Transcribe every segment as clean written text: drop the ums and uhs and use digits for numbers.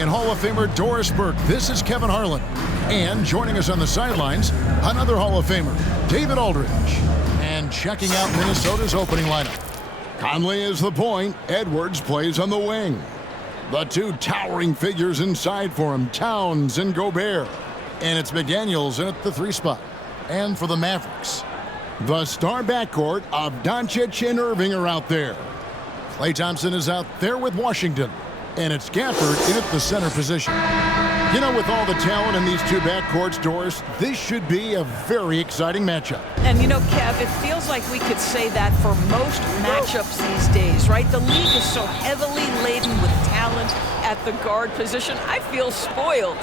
and Hall of Famer Doris Burke. This is Kevin Harlan. And joining us on the sidelines, another Hall of Famer, David Aldridge. And checking out Minnesota's opening lineup. Conley is the point. Edwards plays on the wing. The two towering figures inside for him, Towns and Gobert. And it's McDaniels in at the 3 spot. And for the Mavericks, the star backcourt of Doncic and Irving are out there. Klay Thompson is out there with Washington. And it's Gafford in at the center position. You know, with all the talent in these two backcourts, Doris, this should be a very exciting matchup. And you know, Kev, it feels like we could say that for most matchups these days, right? The league is so heavily laden with talent at the guard position. I feel spoiled.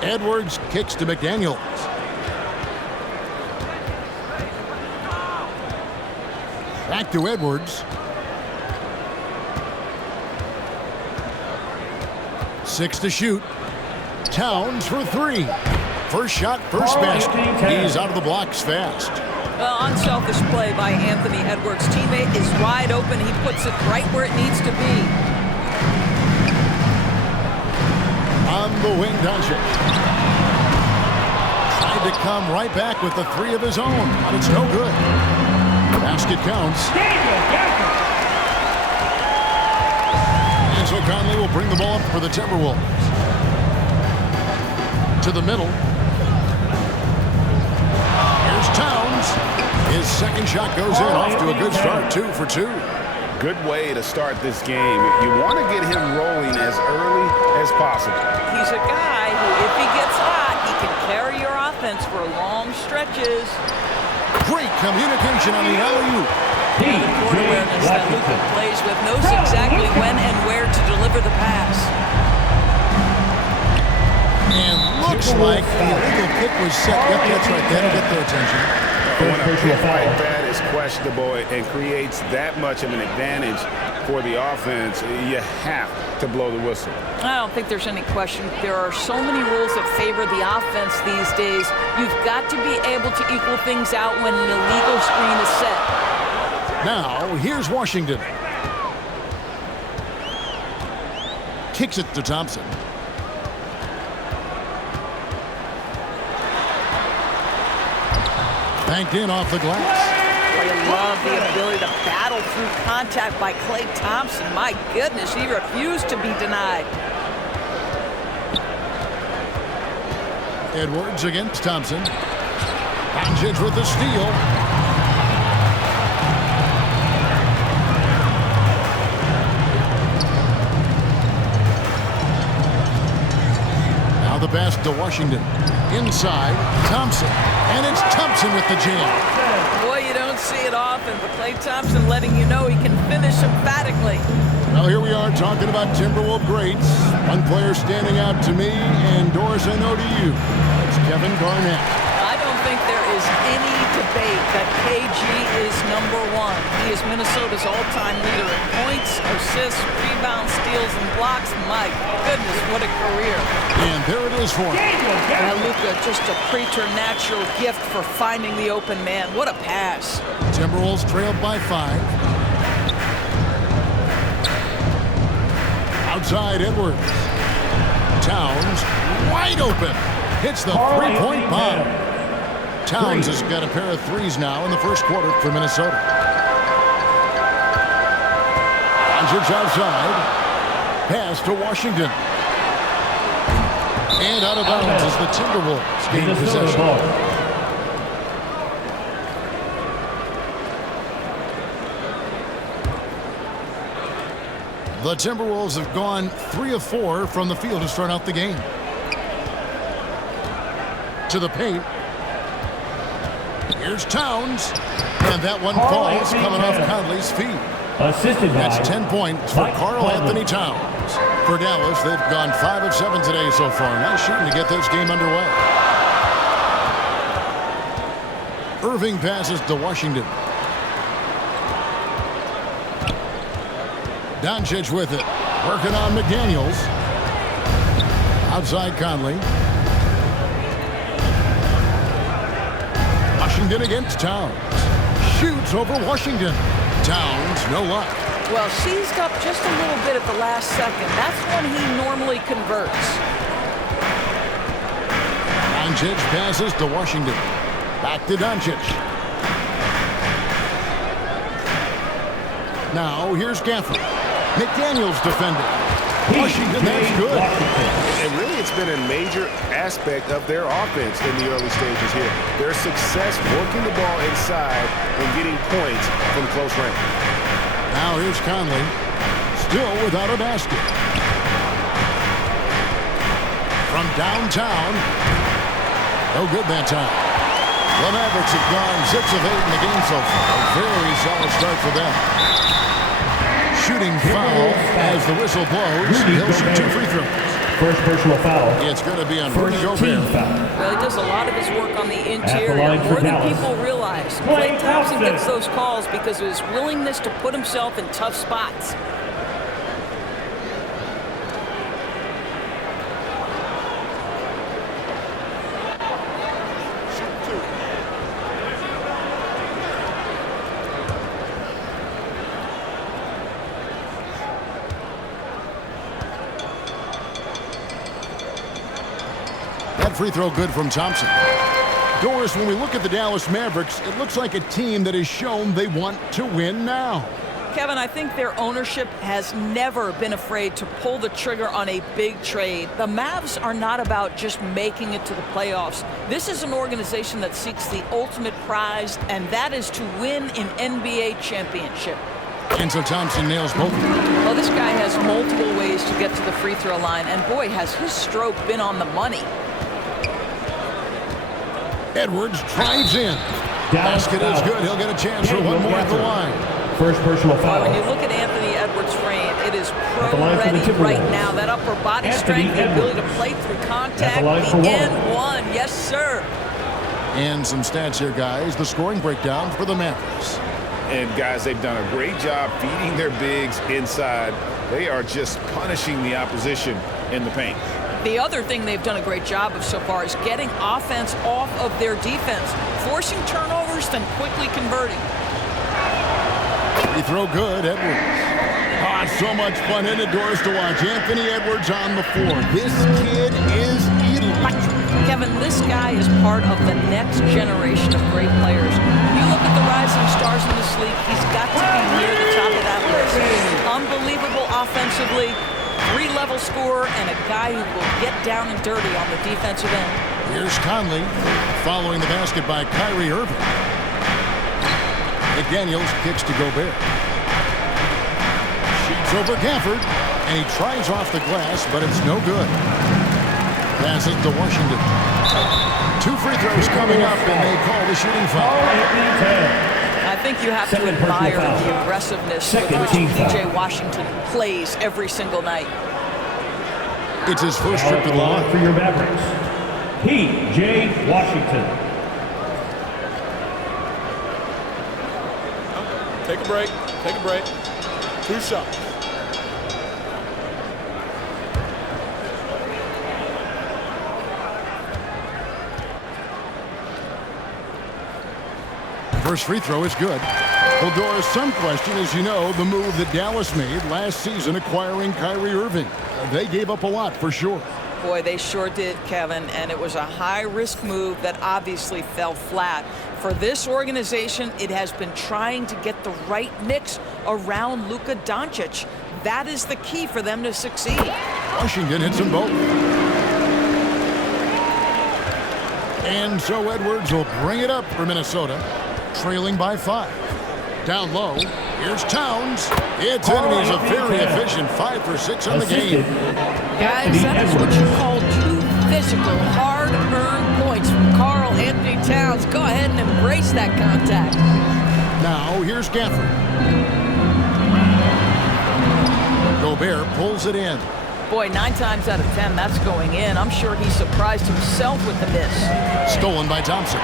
Edwards kicks to McDaniels. Back to Edwards. 6 to shoot. Towns for 3. First shot, first basket. He's out of the blocks fast. Well, unselfish play by Anthony Edwards. Teammate is wide open. He puts it right where it needs to be. On the wing, Doncic. Tried to come right back with the 3 of his own, but it's no good. Basket counts. And so Conley will bring the ball up for the Timberwolves. To the middle. Here's Towns. His second shot goes in, off to a good start, 2 for 2. Good way to start this game. You want to get him rolling as early as possible. He's a guy who, if he gets hot, he can carry your offense for long stretches. Great communication on the alley-oop. The court awareness that Luka plays with, knows exactly when and where to deliver the pass. And looks like the illegal kick was set. Yep, that's right. That'll get their attention. When a kick like that is questionable and creates that much of an advantage for the offense, you have to blow the whistle. I don't think there's any question. There are so many rules that favor the offense these days. You've got to be able to equal things out when an illegal screen is set. Now, here's Washington. Kicks it to Thompson. Banked in off the glass. I love the ability to battle through contact by Klay Thompson. My goodness, he refused to be denied. Edwards against Thompson. Doncic with the steal. Now the pass to Washington. Inside, Thompson. And it's Thompson with the jam. Boy, you don't see it often, but Klay Thompson letting you know he can finish emphatically. Well, here we are talking about Timberwolves greats. One player standing out to me, and Doris, I know to you. It's Kevin Garnett. I don't think there is any debate that KG is #1. He is Minnesota's all-time leader in points, assists, rebounds, steals, and blocks. My goodness, what a career. And there it is for him. Luka, just a preternatural gift for finding the open man. What a pass. Timberwolves trailed by 5. Outside Edwards. Towns wide open. Hits the 3-point bomb. Towns has got a pair of 3s now in the first quarter for Minnesota. Doncic outside. Pass to Washington. And out of bounds as the Timberwolves gain possession. The Timberwolves have gone 3 of 4 from the field to start out the game. To the paint. Here's Towns. And that one falls coming off Conley's feet. That's 10 points for Karl Anthony Towns. For Dallas, they've gone 5 of 7 today so far. Nice shooting to get this game underway. Irving passes to Washington. Doncic with it. Working on McDaniels. Outside Conley. Washington against Towns. Shoots over Washington. Towns, no luck. Well, seized up just a little bit at the last second. That's when he normally converts. Doncic passes to Washington. Back to Doncic. Now here's Gafford. McDaniels defending. Washington, that's good. And really, it's been a major aspect of their offense in the early stages here. Their success working the ball inside and getting points from close range. Now here's Conley. Still without a basket. From downtown. No good that time. The Mavericks have gone 6 of 8 in the game so far. A very solid start for them. Shooting foul as the whistle blows. He'll shoot 2 free throws. First personal foul. It's going to be on Rudy Gobert. Well, he does a lot of his work on the interior, more than people realize. Klay Thompson gets those calls because of his willingness to put himself in tough spots. That free throw good from Thompson. Doris, when we look at the Dallas Mavericks, it looks like a team that has shown they want to win now. Kevin, I think their ownership has never been afraid to pull the trigger on a big trade. The Mavs are not about just making it to the playoffs. This is an organization that seeks the ultimate prize, and that is to win an NBA championship. And so Thompson nails both of them. Well, this guy has multiple ways to get to the free throw line, and boy, has his stroke been on the money. Edwards drives in. Basket is good. He'll get a chance for one more at the line. First personal foul. When you look at Anthony Edwards' frame, it is pro-ready right now. That upper body strength, the ability to play through contact, the end one. Yes, sir. And some stats here, guys. The scoring breakdown for the Mavericks. And, guys, they've done a great job feeding their bigs inside. They are just punishing the opposition in the paint. The other thing they've done a great job of so far is getting offense off of their defense, forcing turnovers, then quickly converting. Free throw good, Edwards. Ah, so much fun in it, Doris, to watch. Anthony Edwards on the floor. This kid is electric. Kevin, this guy is part of the next generation of great players. You look at the rising stars in this league, he's got to be near the top of that list. Unbelievable offensively. 3-level scorer and a guy who will get down and dirty on the defensive end. Here's Conley following the basket by Kyrie Irving. McDaniels kicks to Gobert. Shoots over Gafford, and he tries off the glass, but it's no good. Passes to Washington. 2 free throws coming up, and they call the shooting foul. I think you have to admire the aggressiveness with which P.J. Washington plays every single night. It's his first trip to the line. For your Mavericks, P.J. Washington. Take a break. Take a break. 2 shots. First free throw is good. Well, Doris, some question, as you know, the move that Dallas made last season acquiring Kyrie Irving. They gave up a lot for sure. Boy, they sure did, Kevin, and it was a high-risk move that obviously fell flat. For this organization, it has been trying to get the right mix around Luka Doncic. That is the key for them to succeed. Washington hits them both. And so Edwards will bring it up for Minnesota, trailing by 5. Down low, here's Towns. It's in, and he's a very efficient 5 for 6 on the game. Guys, that is what you call 2 physical, hard-earned points from Karl Anthony Towns. Go ahead and embrace that contact. Now, here's Gafford. Gobert pulls it in. Boy, 9 times out of 10, that's going in. I'm sure he surprised himself with the miss. Stolen by Thompson.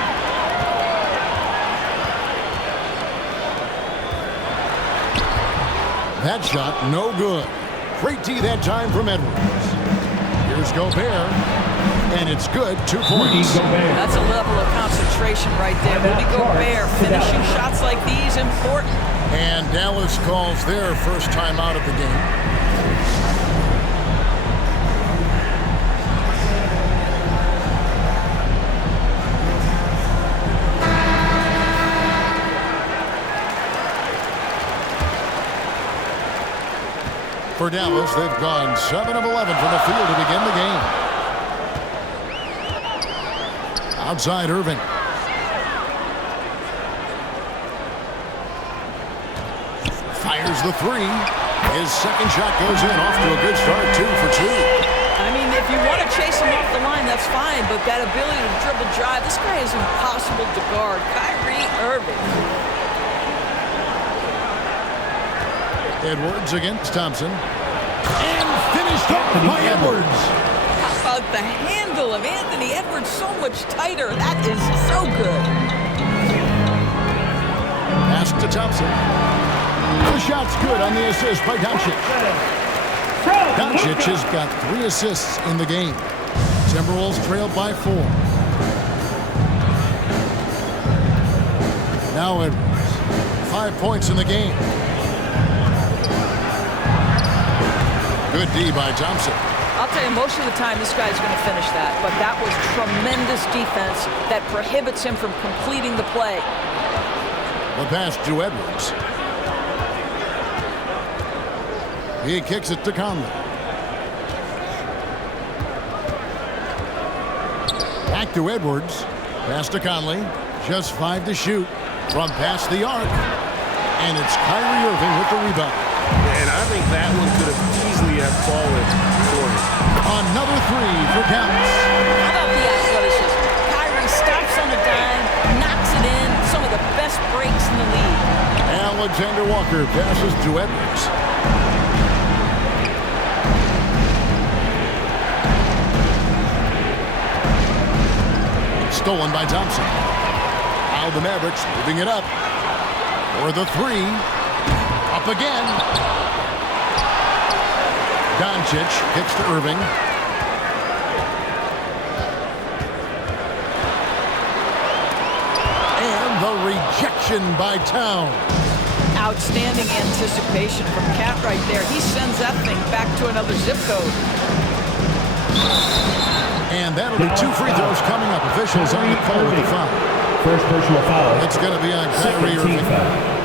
That shot, no good. Great D that time from Edwards. Here's Gobert, and it's good. 2 points. That's a level of concentration right there. Rudy Gobert finishing shots like these important. And Dallas calls their first time out of the game. For Dallas, they've gone 7 of 11 from the field to begin the game. Outside Irving. Fires the three. His second shot goes in, off to a good start, 2 for 2. I mean, if you want to chase him off the line, that's fine, but that ability to dribble drive, this guy is impossible to guard. Kyrie Irving. Edwards against Thompson. And finished off by Edwards. How about the handle of Anthony Edwards so much tighter? That is so good. Pass to Thompson. The shot's good on the assist by Doncic. Doncic has got 3 assists in the game. Timberwolves trailed by 4. Now Edwards. 5 points in the game. Good D by Thompson. I'll tell you, most of the time this guy's going to finish that, but that was tremendous defense that prohibits him from completing the play. The pass to Edwards. He kicks it to Conley. Back to Edwards. Pass to Conley. Just 5 to shoot from past the arc. And it's Kyrie Irving with the rebound. And I think that one could have easily have fallen for him. Another 3 for Dallas. How about the athleticism? Kyrie stops on a dime, knocks it in. Some of the best breaks in the league. Alexander Walker passes to Edwards. Stolen by Thompson. Now the Mavericks moving it up. For the 3. Up again. Doncic kicks to Irving. And the rejection by Town. Outstanding anticipation from Cat right there. He sends that thing back to another zip code. And that'll be 2 free throws coming up. Officials on the call with the foul. First personal foul. It's going to be on Kyrie Irving.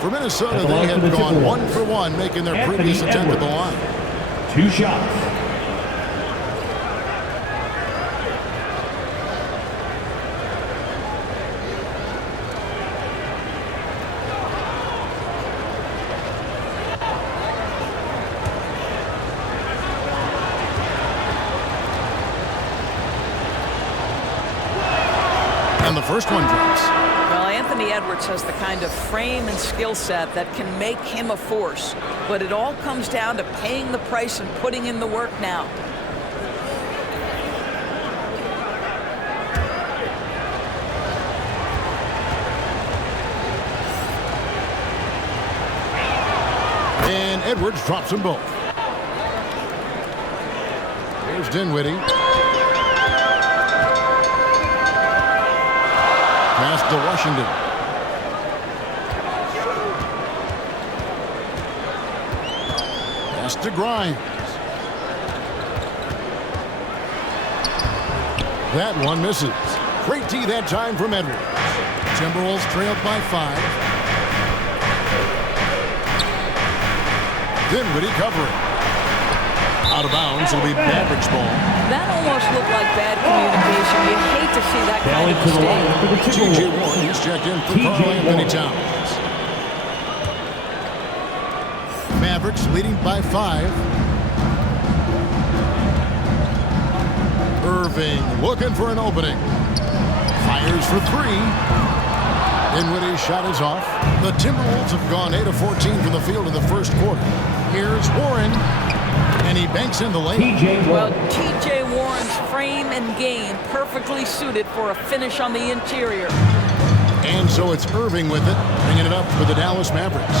For Minnesota, they have gone 1 for 1, making their previous attempt at the line. 2 shots. And the first one drops. Well, Anthony Edwards has the kind of frame and skill set that can make him a force. But it all comes down to paying the price and putting in the work now. And Edwards drops them both. Here's Dinwiddie. Pass to Washington. Pass to Grimes. That one misses. Great D that time from Edwards. Timberwolves trailed by 5. Dinwiddie covering. Out of bounds, it'll be Mavericks ball. That almost looked like bad communication. You hate to see that kind of mistake. T.J. Warren is checked in for Karl Anthony Towns. Mavericks leading by 5. Irving looking for an opening. Fires for 3. Dinwiddie's shot is off. The Timberwolves have gone 8 of 14 from the field in the first quarter. Here's Warren. And he banks in the lane. Well, T.J. Warren's frame and game perfectly suited for a finish on the interior. And so it's Irving with it, bringing it up for the Dallas Mavericks.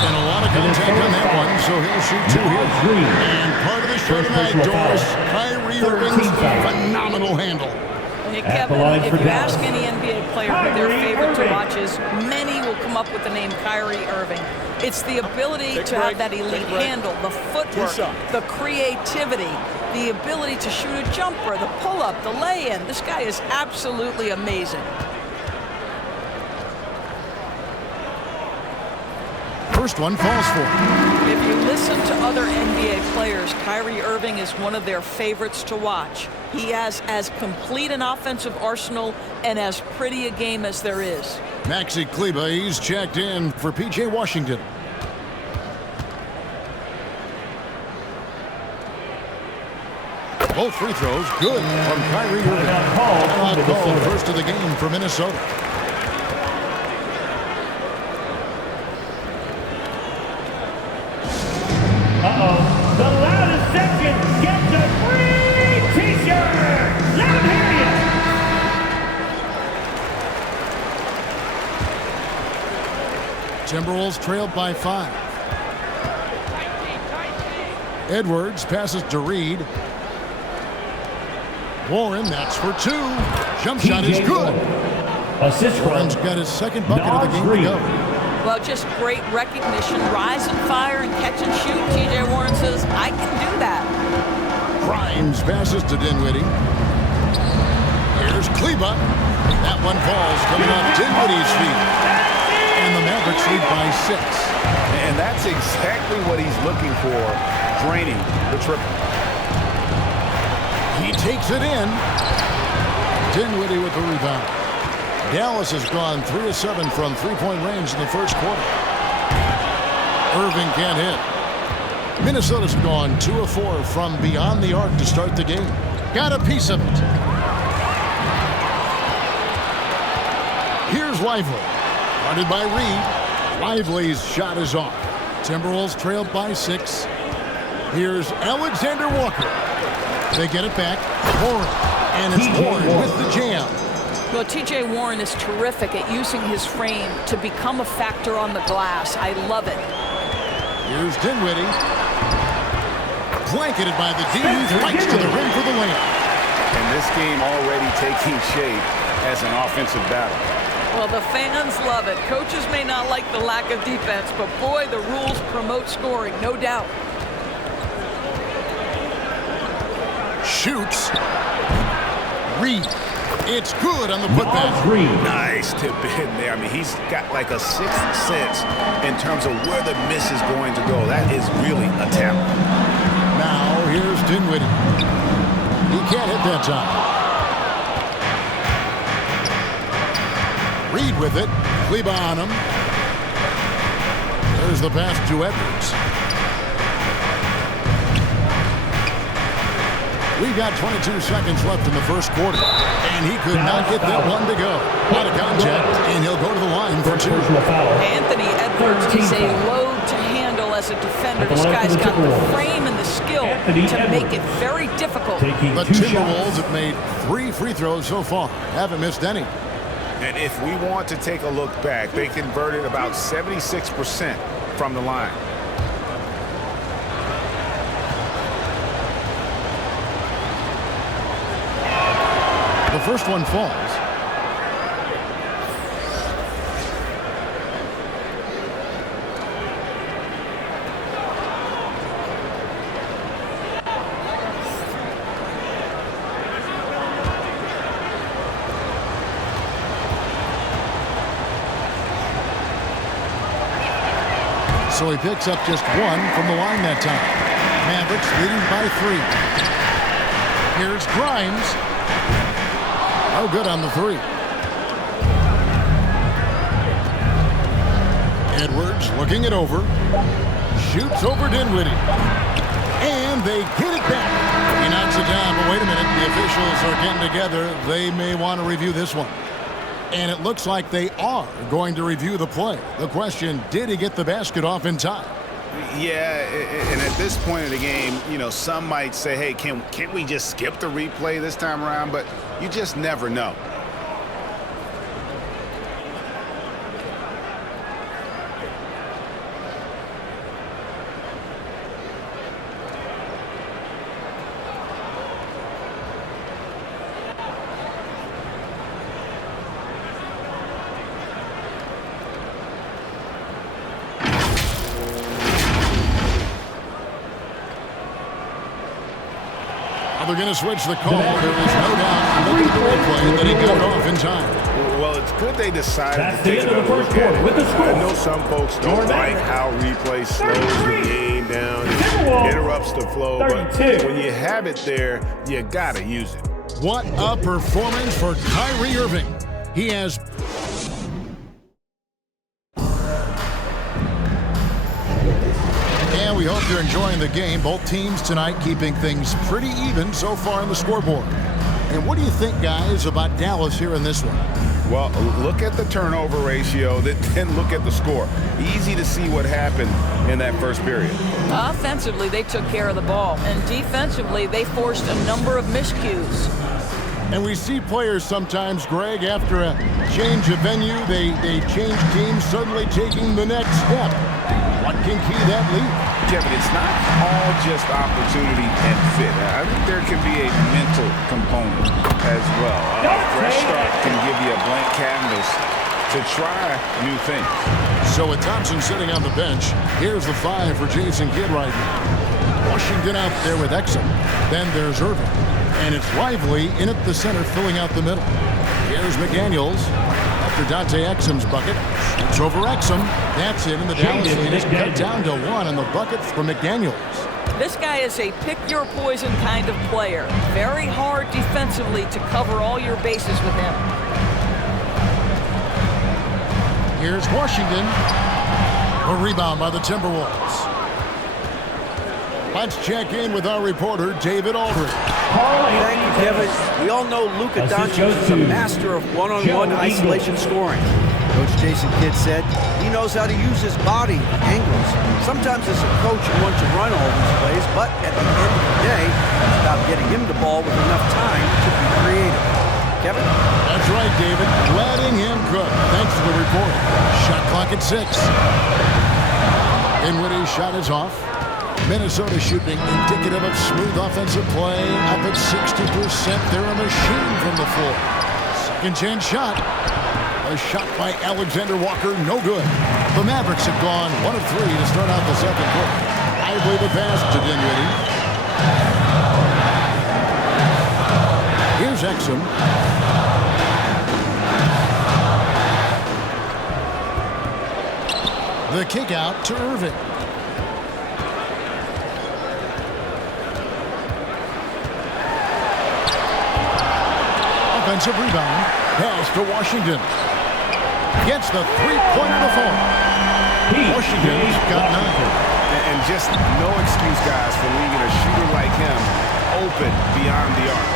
And a lot of contact on that one, so he'll shoot 2 here. And part of the show tonight, Doris, Kyrie Irving's phenomenal handle. Hey, At the Kevin, line if for you Dallas, ask any NBA player who their Kyrie favorite to Irving. watch is, many will come up with the name Kyrie Irving. It's the ability Take a to have break. that Take a elite break. handle, the footwork, Two shots. the creativity, the ability to shoot a jumper, the pull-up, the lay-in. This guy is absolutely amazing. First one falls for him. If you listen to other NBA players, Kyrie Irving is one of their favorites to watch. He has as complete an offensive arsenal and as pretty a game as there is. Maxi Kleber, he's checked in for P.J. Washington. Both free throws good from Kyrie Irving. Timeout called, first of the game for Minnesota. The loudest section gets a free T-shirt. Let him hear you. Timberwolves trailed by 5. Edwards passes to Reed. Warren, that's for 2. Jump shot is good. Assist from Warren's got his second bucket of the game to go. Well, just great recognition. Rise and fire and catch and shoot. T.J. Warren says, I can do that. Grimes passes to Dinwiddie. Here's Kleber. That one falls coming off Dinwiddie's feet. And the Mavericks lead by 6. And that's exactly what he's looking for, draining the triple. He takes it in. Dinwiddie with the rebound. Dallas has gone 3 of 7 from three-point range in the first quarter. Irving can't hit. Minnesota's gone 2 of 4 from beyond the arc to start the game. Got a piece of it. Here's Lively. Guarded by Reed. Lively's shot is off. Timberwolves trailed by 6. Here's Alexander Walker. They get it back. Warren. And it's Warren with the jam. Well, T.J. Warren is terrific at using his frame to become a factor on the glass. I love it. Here's Dinwiddie. Blanketed by the D. Fights to the rim for the layup. And this game already taking shape as an offensive battle. Well, the fans love it. Coaches may not like the lack of defense, but boy, the rules promote scoring, no doubt. Shoots. Reed. It's good on the putback. Nice tip in there. I mean, he's got like a sixth sense in terms of where the miss is going to go. That is really a talent. Now, here's Dinwiddie. He can't hit that time. Reed with it. Kleber on him. There's the pass to Edwards. We've got 22 seconds left in the first quarter. And he could not get that one to go. Out of contact, and he'll go to the line for 2. Anthony Edwards is a load to handle as a defender. This guy's got the frame and the skill to make it very difficult. The Timberwolves have made 3 free throws so far. Haven't missed any. And if we want to take a look back, they converted about 76% from the line. The first one falls. So he picks up just 1 from the line that time. Mavericks leading by 3. Here's Grimes. Oh, good on the 3. Edwards looking it over. Shoots over Dinwiddie. And they get it back. He knocks it down, but wait a minute. The officials are getting together. They may want to review this one. And it looks like they are going to review the play. The question, did he get the basket off in time? Yeah, and at this point in the game, you know, some might say, hey, can't we just skip the replay this time around? But you just never know. Well, they're going to switch the call. There is no doubt. Look at the replay that he got it off in time. Well, it's good they decided That's to take the end of the another first look at quarter it. with the score. I know some folks don't like how replay slows the game down, it interrupts the flow, but 32. when you have it there, you got to use it. What a performance for Kyrie Irving. He has... And we hope you're enjoying the game. Both teams tonight keeping things pretty even so far on the scoreboard. And what do you think, guys, about Dallas here in this one? Well, look at the turnover ratio, then look at the score. Easy to see what happened in that first period. Offensively, they took care of the ball, and defensively, they forced a number of miscues. And we see players sometimes, Greg, after a change of venue, they change teams, suddenly taking the next step. What can key that lead? Kevin, it's not all just opportunity and fit. I think there can be a mental component as well. A fresh start can give you a blank canvas to try new things. So with Thompson sitting on the bench, here's the 5 for Jason Kidd right now. Washington out there with Exum. Then there's Irving. And it's Lively in at the center, filling out the middle. Here's McDaniels. After Dante Exum's bucket, shoots over Exum. That's it, and the Dallas lead is cut down to 1 on the bucket for McDaniels. This guy is a pick-your-poison kind of player. Very hard defensively to cover all your bases with him. Here's Washington. A rebound by the Timberwolves. Let's check in with our reporter, David Aldridge. Thank you, Kevin. We all know Luka Doncic is a master of one-on-one isolation scoring. Coach Jason Kidd said he knows how to use his body and angles. Sometimes as a coach you want to run all these plays, but at the end of the day, it's about getting him the ball with enough time to be creative. Kevin? That's right, David. Letting him cook. Thanks for the report. Shot clock at 6. Dinwiddie's shot is off. Minnesota shooting indicative of smooth offensive play. Up at 60%. They're a machine from the floor. Second chance shot. A shot by Alexander Walker. No good. The Mavericks have gone 1 of 3 to start out the second quarter. I believe the pass to Dinwiddie. Here's Exum. The kick out to Irving. Offensive rebound. Pass to Washington. Gets the three-pointer to fall. Washington's got 9. And just no excuse, guys, for leaving a shooter like him open beyond the arc.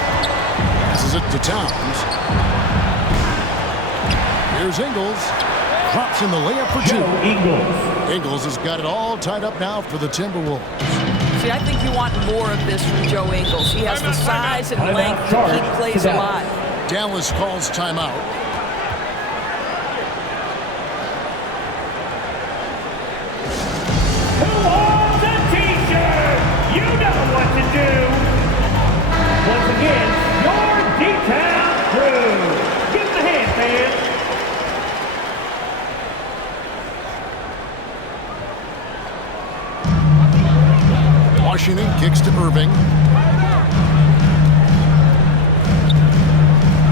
Passes it to Towns. Here's Ingles. Drops in the layup for 2. Ingles has got it all tied up now for the Timberwolves. See, I think you want more of this from Joe Ingles. He has the size and length to keep plays alive. Dallas calls timeout. Who wants a t-shirt? You know what to do. Once again, your D-Town crew. Give them a hand, fans. Washington kicks to Irving.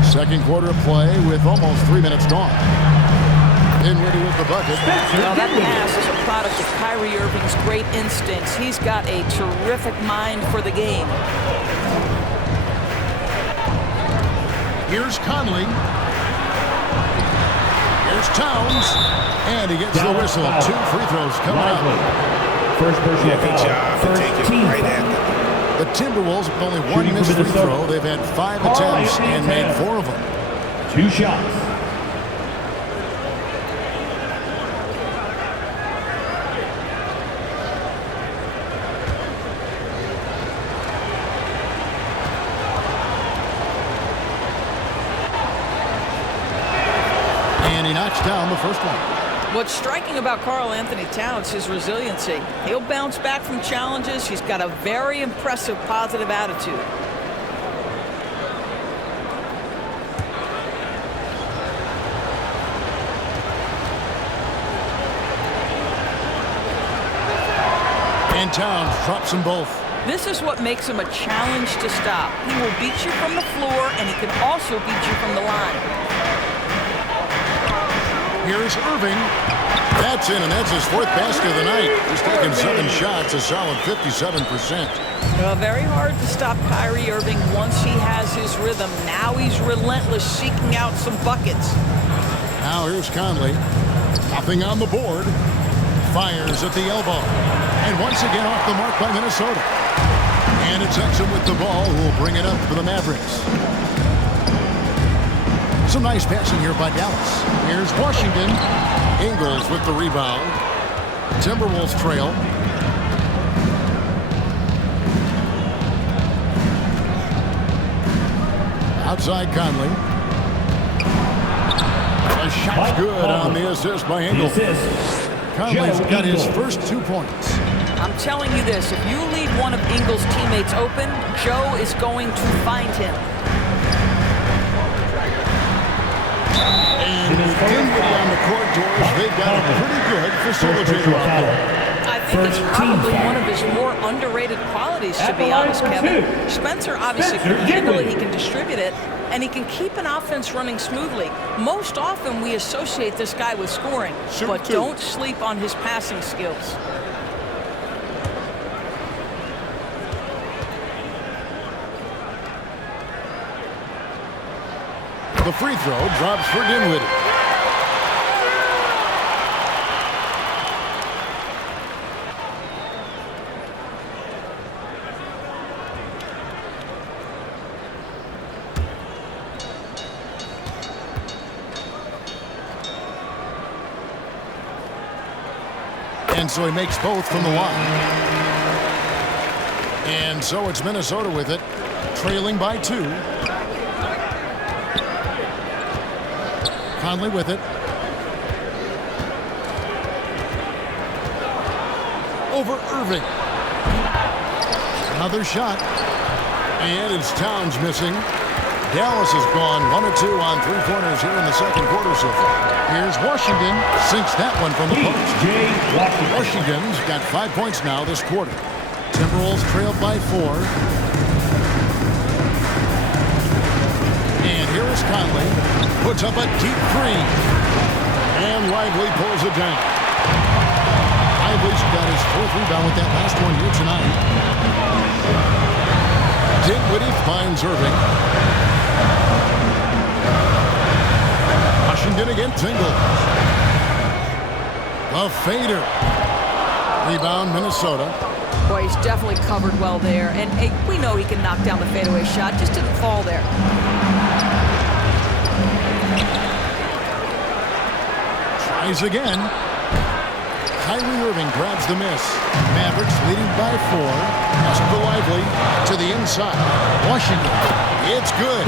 Second quarter of play with almost 3 minutes gone. Dinwiddie with the bucket. Well, that pass is a product of Kyrie Irving's great instincts. He's got a terrific mind for the game. Here's Conley. Here's Towns. And he gets the whistle. 2 free throws coming up. First person Good job to take it right at them. The Timberwolves with only 1 missed free throw. They've had 5 attempts and made 4 of them. 2 shots. And he knocks down the first one. What's striking about Karl Anthony Towns is resiliency. He'll bounce back from challenges. He's got a very impressive positive attitude. And Towns drops them both. This is what makes him a challenge to stop. He will beat you from the floor, and he can also beat you from the line. Here's Irving. That's in, and that's his 4th basket of the night. He's taken 7 shots, a solid 57%. Very hard to stop Kyrie Irving once he has his rhythm. Now he's relentless, seeking out some buckets. Now here's Conley. Nothing on the board. Fires at the elbow. And once again off the mark by Minnesota. And it's Exum with the ball, who will bring it up for the Mavericks. Some nice passing here by Dallas. Here's Washington. Ingles with the rebound. Timberwolves trail. Outside Conley. A shot's good on the assist by Ingles. Conley's got his first 2 points. I'm telling you this, if you leave one of Ingles' teammates open, Joe is going to find him. And Dinwiddie on the court, George, they've got a pretty good facilitator out there. I think it's probably one of his more underrated qualities, to be honest, Kevin. Spencer obviously can handle it, he can distribute it, and he can keep an offense running smoothly. Most often we associate this guy with scoring, but don't sleep on his passing skills. The free throw drops for Dinwiddie. And so he makes both from the line. And so it's Minnesota with it, trailing by 2. Conley with it. Over Irving. Another shot. And it's Towns missing. Dallas has gone 1 of 2 on 3-pointers here in the second quarter so far. Here's Washington. Sinks that one from the post. Washington's got 5 points now this quarter. Timberwolves trailed by 4. And here is Conley. Puts up a deep 3. And Lively pulls it down. Lively's got his 4th rebound with that last one here tonight. Dinwiddie finds Irving. Washington against Ingles. A fader. Rebound Minnesota. Boy, he's definitely covered well there. And hey, we know he can knock down the fadeaway shot. Just didn't fall there. Tries again. Kyrie Irving grabs the miss. Mavericks leading by 4. Pass to Lively to the inside. Washington. It's good.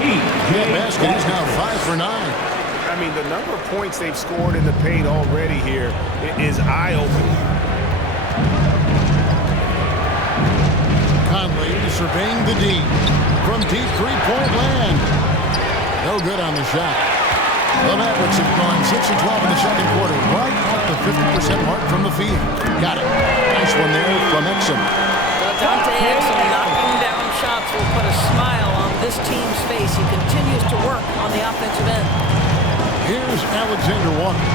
That basket is now 5 for 9. I mean, the number of points they've scored in the paint already here is eye-opening. Conley surveying the D. From deep 3-point land. No good on the shot. The Mavericks have gone 6 of 12 in the second quarter, right at the 50% mark from the field. Got it. Nice one there from Exum. Dante Exum knocking down shots will put a smile on this team's face. He continues to work on the offensive end. Here's Alexander Walker.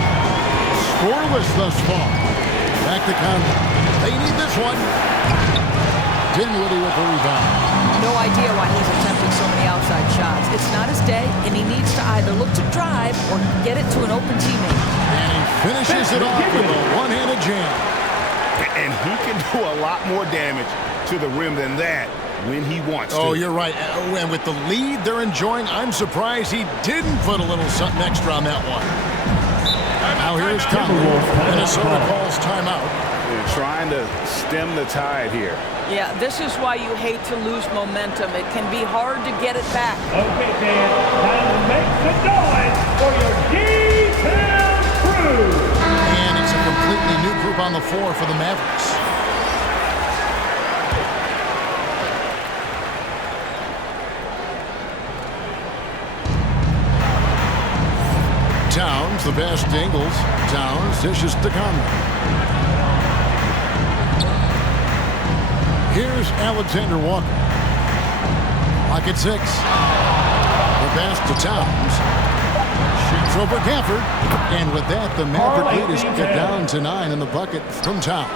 Scoreless thus far. Back to Conley. They need this one. Dinwiddie with the rebound. No idea why he's attempting so many outside shots. It's not his day, and he needs to either look to drive or get it to an open teammate. And he finishes it off with a one-handed jam. And he can do a lot more damage to the rim than that when he wants to. Oh, you're right. And with the lead they're enjoying, I'm surprised he didn't put a little something extra on that one. Now here's Conley. Minnesota calls timeout. They're trying to stem the tide here. Yeah, this is why you hate to lose momentum. It can be hard to get it back. Okay, Dan, time to make some noise for your detailed crew. And it's a completely new group on the floor for the Mavericks. Towns, the best Ingles. Towns dishes to Conley. Here's Alexander Walker. Lock at 6. The pass to Towns. Shoots over Gafford. And with that, the Maverick lead is cut down to 9 in the bucket from Towns.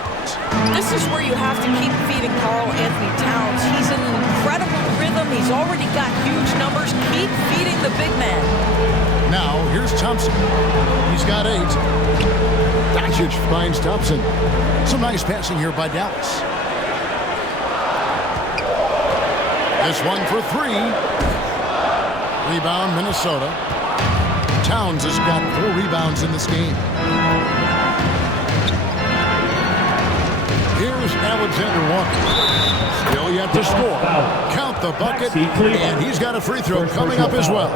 This is where you have to keep feeding Karl Anthony Towns. He's in an incredible rhythm. He's already got huge numbers. Keep feeding the big man. Now, here's Thompson. He's got 8. Doncic finds Thompson. Some nice passing here by Dallas. This one for 3. Rebound, Minnesota. Towns has got 4 rebounds in this game. Here's Alexander Walker. Still yet to score. Count the bucket, and he's got a free throw coming up as well.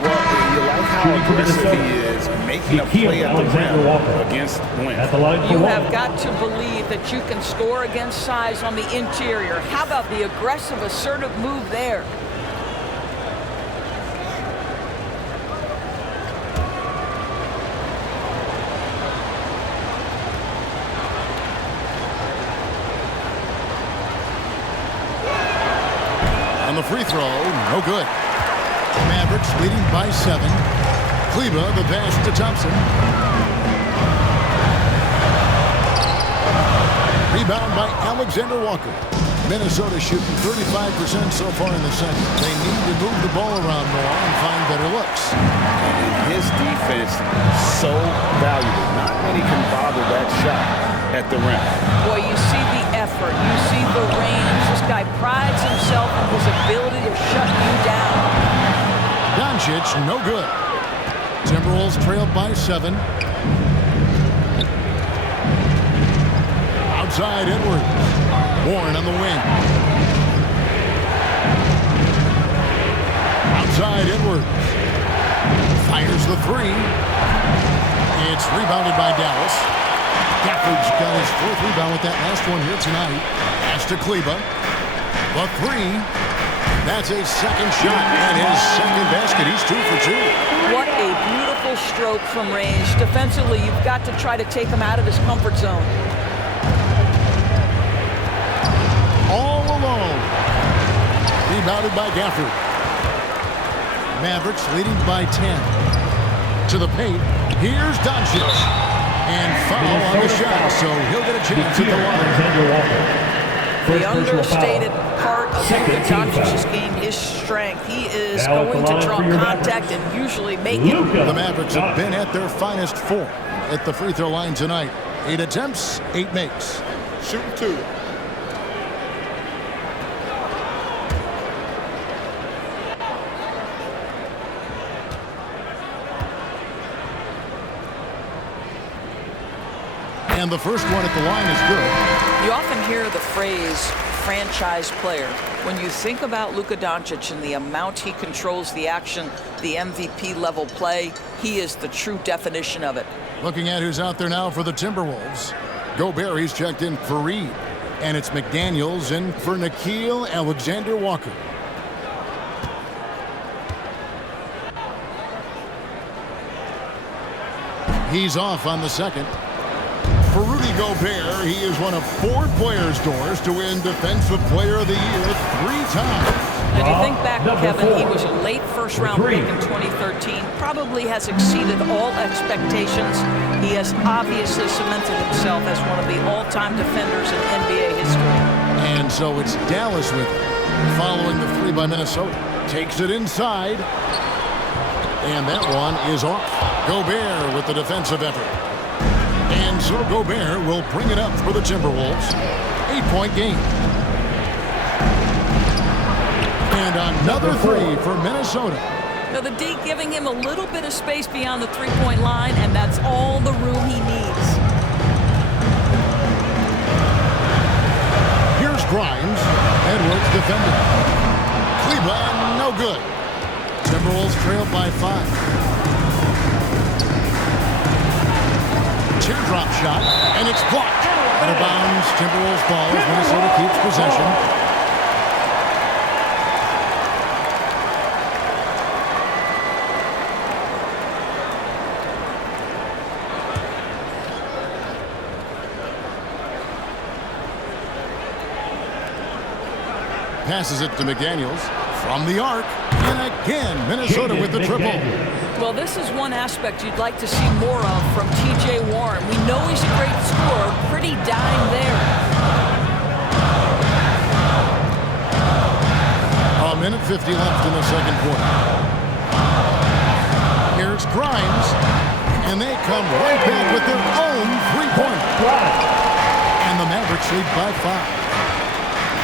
Well, you like how aggressive he is, making a play at the rim against length. You have got to believe that you can score against size on the interior. How about the aggressive, assertive move there? On the free throw, no good. Mavericks leading by 7. Kleba, the pass to Thompson. Rebound by Alexander Walker. Minnesota shooting 35% so far in the second. They need to move the ball around more and find better looks. And his defense, so valuable. Not many can bother that shot at the rim. Boy, you see the effort. You see the range. This guy prides himself on his ability to shut you down. Doncic, no good. Timberwolves trailed by 7. Outside Edwards. Warren on the wing. Outside Edwards. Fires the 3. It's rebounded by Dallas. Gafford's got his 4th rebound with that last one here tonight. Pass to Kleba. The 3. That's a second shot and his second basket. He's 2 for 2. What a beautiful stroke from range. Defensively, you've got to try to take him out of his comfort zone. All alone. Rebounded by Gafford. Mavericks leading by 10. To the paint. Here's Doncic. And foul on the shot, so he'll get a chance at the line. The understated part of Luka Doncic's game is strength. He is going to draw contact and usually make it. The Mavericks have been at their finest form at the free throw line tonight. 8 attempts, 8 makes. Shooting 2. And the first one at the line is good. You often hear the phrase franchise player. When you think about Luka Doncic and the amount he controls the action, the MVP level play, he is the true definition of it. Looking at who's out there now for the Timberwolves. Gobert, he's checked in for Reed. And it's McDaniels in for Nickeil Alexander-Walker. He's off on the second. For Rudy Gobert, he is one of 4 players' doors to win Defensive Player of the Year 3 times. And you think back, Kevin, he was a late first-round pick in 2013, probably has exceeded all expectations. He has obviously cemented himself as one of the all-time defenders in NBA history. And so it's Dallas with it, following the 3 by Minnesota. Takes it inside. And that one is off. Gobert with the defensive effort. And so Gobert will bring it up for the Timberwolves. 8-point game. And another 3 for Minnesota. Now the D giving him a little bit of space beyond the three-point line, and that's all the room he needs. Here's Grimes. Edwards defending. Cleveland, no good. Timberwolves trailed by 5. Teardrop shot, and it's blocked. Out of bounds, Timberwolves ball as Minnesota keeps possession. Passes it to McDaniels from the arc. And again, Minnesota with the triple. Well, this is one aspect you'd like to see more of from T.J. Warren. We know he's a great scorer. Pretty dime there. A minute 50 left in the second quarter. Here's Grimes. And they come right back with their own three-pointer. And the Mavericks lead by 5.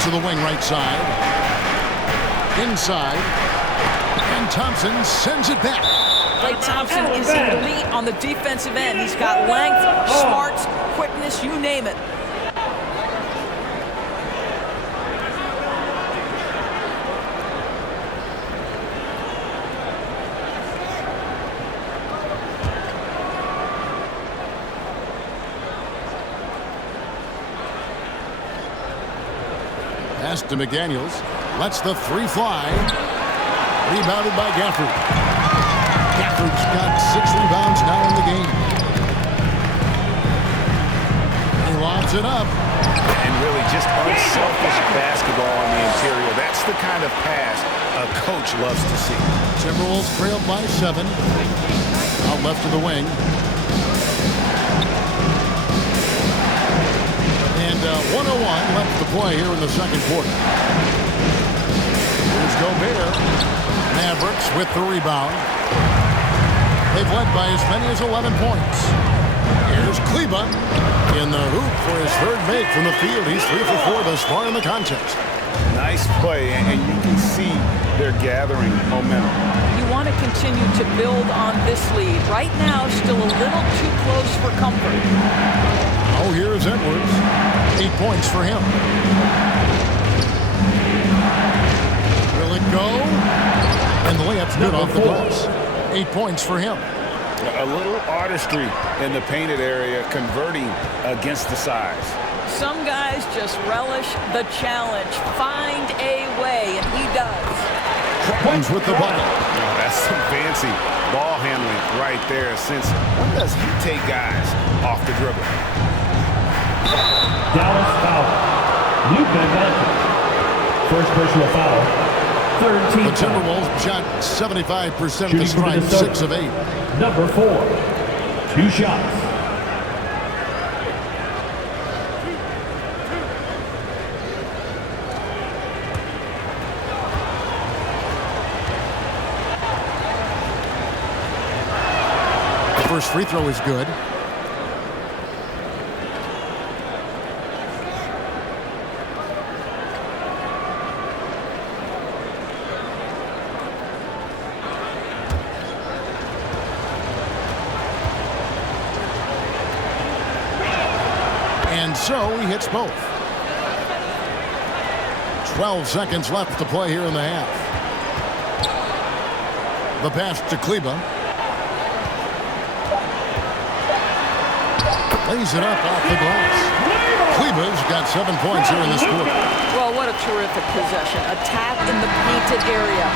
To the wing right side. Inside. And Thompson sends it back. Klay Thompson is elite on the defensive end. He's got length, smarts, quickness, you name it. Pass to McDaniels. Lets the three fly. Rebounded by Gafford. Gafford's got 6 rebounds now in the game. He lobs it up. And really just unselfish basketball on the interior. That's the kind of pass a coach loves to see. Timberwolves trailed by 7. Out left of the wing. And 1:01 left to play here in the second quarter. Here's Gobert. Mavericks with the rebound. They've led by as many as 11 points. Here's Kleba in the hoop for his third make from the field. He's 3 for 4 thus far in the contest. Nice play, and you can see they're gathering momentum. You want to continue to build on this lead. Right now, still a little too close for comfort. Oh, here's Edwards. 8 points for him. Will it go? And the layup's good off the glass. 8 points for him. A little artistry in the painted area, converting against the size. Some guys just relish the challenge. Find a way, and he does. Crowns with the bucket. Oh, that's some fancy ball handling right there. Since when does he take guys off the dribble? Dallas foul. Luka Doncic. First personal foul. Third team The Timberwolves shot 75% of the strike, 6 of 8. Number 4. 2 shots. The first free throw is good. And so he hits both. 12 seconds left to play here in the half. The pass to Kleba. Lays it up off the glass. Kleba's got 7 points here in this quarter. Well, what a terrific possession. Attack in the painted area.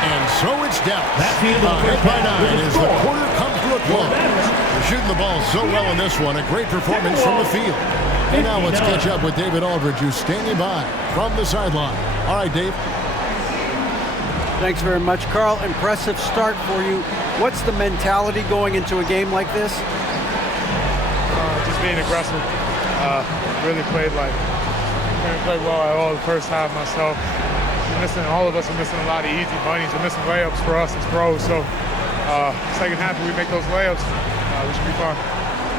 And so it's down. Hit by 9 as the quarter comes to a close. They're shooting the ball so well in this one. A great performance from the field. And now let's catch up with David Aldridge, who's standing by from the sideline. All right, Dave. Thanks very much, Carl. Impressive start for you. What's the mentality going into a game like this? Just being aggressive. Really played didn't play well at all the first half myself. All of us are missing a lot of easy bunnies. We're missing layups for us as pros. So second half, if we make those layups, we should be fine.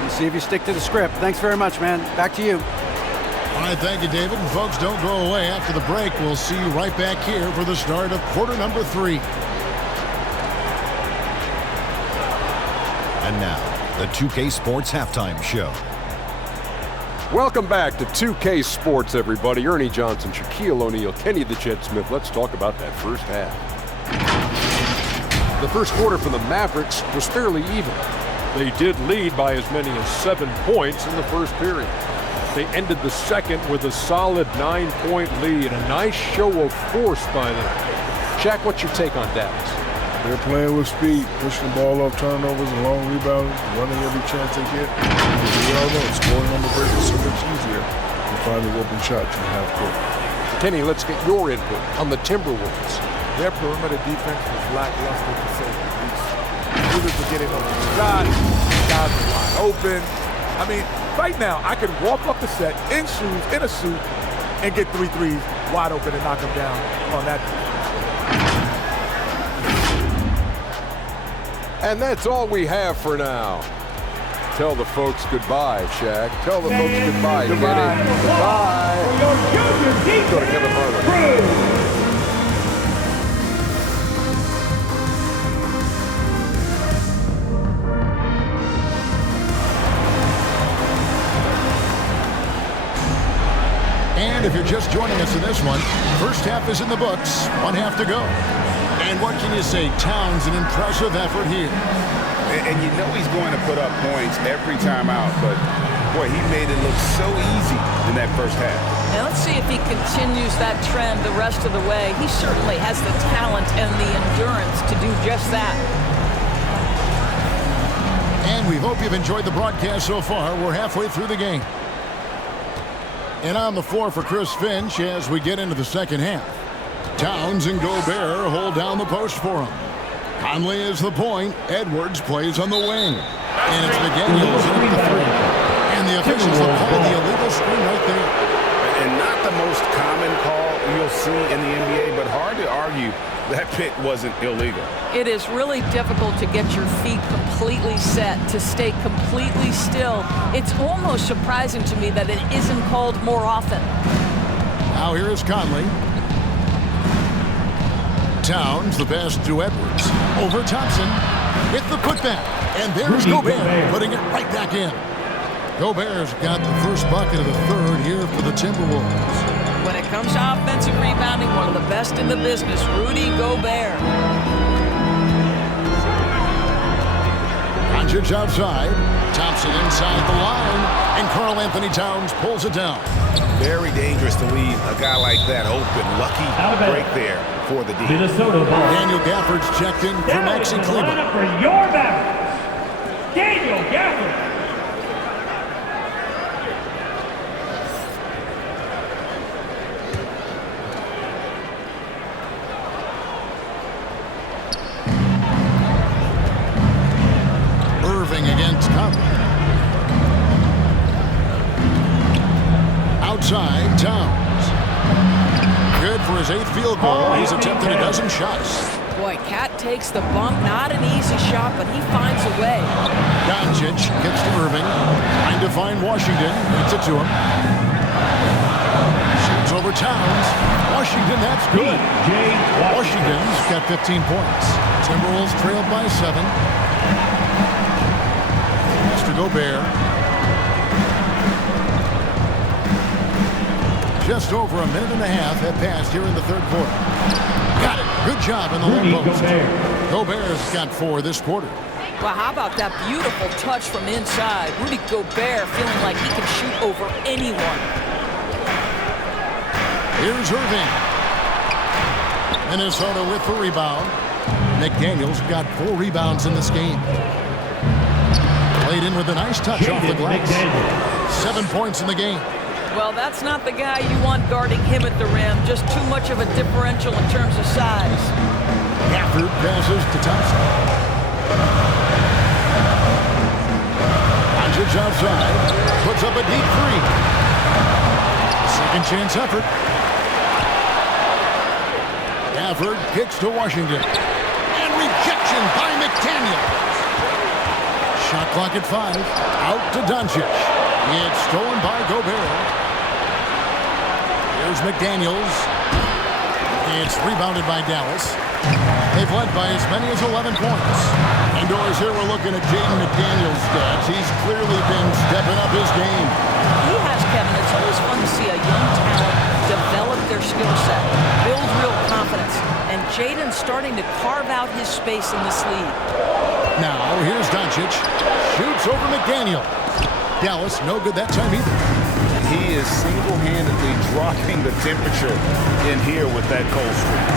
We'll see if you stick to the script. Thanks very much, man. Back to you. All right, thank you, David. And folks, don't go away. After the break, we'll see you right back here for the start of quarter number 3. And now, the 2K Sports Halftime Show. Welcome back to 2K Sports, everybody. Ernie Johnson, Shaquille O'Neal, Kenny the Jet Smith. Let's talk about that first half. The first quarter for the Mavericks was fairly even. They did lead by as many as 7 points in the first period. They ended the second with a solid 9-point lead. A nice show of force by them. Shaq, what's your take on Dallas? They're playing with speed, pushing the ball off turnovers and long rebounds, running every chance they get. We all know scoring on the break is so much easier than finding open shots in half court. Kenny, let's get your input on the Timberwolves. Their perimeter defense was lackluster to say the least. Shooters were getting on the shot. Guys were wide open. I mean, right now, I could walk up the set in shoes, in a suit, and get 3 threes wide open and knock them down on that. And that's all we have for now. Tell the folks goodbye, Shaq. Tell the folks goodbye, Kenny. Goodbye. Go to Kevin Harlan. And if you're just joining us in this one, first half is in the books, 1 half to go. And what can you say? Towns, an impressive effort here. And you know he's going to put up points every time out, but boy, he made it look so easy in that first half. Now let's see if he continues that trend the rest of the way. He certainly has the talent and the endurance to do just that. And we hope you've enjoyed the broadcast so far. We're halfway through the game. And on the floor for Chris Finch as we get into the second half. Towns and Gobert hold down the post for him. Conley is the point. Edwards plays on the wing. And it's McDaniels in the three. And the officials have called the illegal screen right there. And not the most common call you'll see in the NBA, but hard to argue that pick wasn't illegal. It is really difficult to get your feet completely set, to stay completely still. It's almost surprising to me that it isn't called more often. Now here is Conley. Towns, the pass to Edwards. Over Thompson. With the putback. And there's Gobert putting it right back in. Gobert's got the first bucket of the third here for the Timberwolves. When it comes to offensive rebounding, one of the best in the business, Rudy Gobert. Doncic outside. Thompson inside the line. And Karl Anthony Towns pulls it down. Very dangerous to leave a guy like that open. Lucky break there for the D. Minnesota ball. Daniel Gafford's checked in for Maxi Kleber. For your Mavericks, Daniel Gafford. Against Conley. Outside, Towns. Good for his 8th field goal. He's attempted a dozen shots. Boy, Cat takes the bump. Not an easy shot, but he finds a way. Doncic gets to Irving. Trying to find Washington. Gets it to him. Shoots over Towns. Washington, that's good. Washington's got 15 points. Timberwolves trailed by 7. Gobert. Just over a minute and a half have passed here in the third quarter. Got it. Good job in the low post. Gobert's got 4 this quarter. Well, how about that beautiful touch from inside? Rudy Gobert feeling like he can shoot over anyone. Here's Irving. Minnesota with the rebound. McDaniels got 4 rebounds in this game. Played in with a nice touch off the glass. 7 points in the game. Well, that's not the guy you want guarding him at the rim. Just too much of a differential in terms of size. Gafford passes to Thompson. Doncic outside. Puts up a deep 3. Second chance effort. Gafford kicks to Washington. And rejection by McDaniels. Shot clock at 5. Out to Doncic. It's stolen by Gobert. Here's McDaniels. It's rebounded by Dallas. They've led by as many as 11 points. Indoors here, we're looking at Jaden McDaniels' stats. He's clearly been stepping up his game. He has, Kevin. It's always fun to see a young talent develop their skill set, build real confidence, and Jaden's starting to carve out his space in this league. Now, here's Doncic. Shoots over McDaniel. Dallas, no good that time either. He is single-handedly dropping the temperature in here with that cold streak.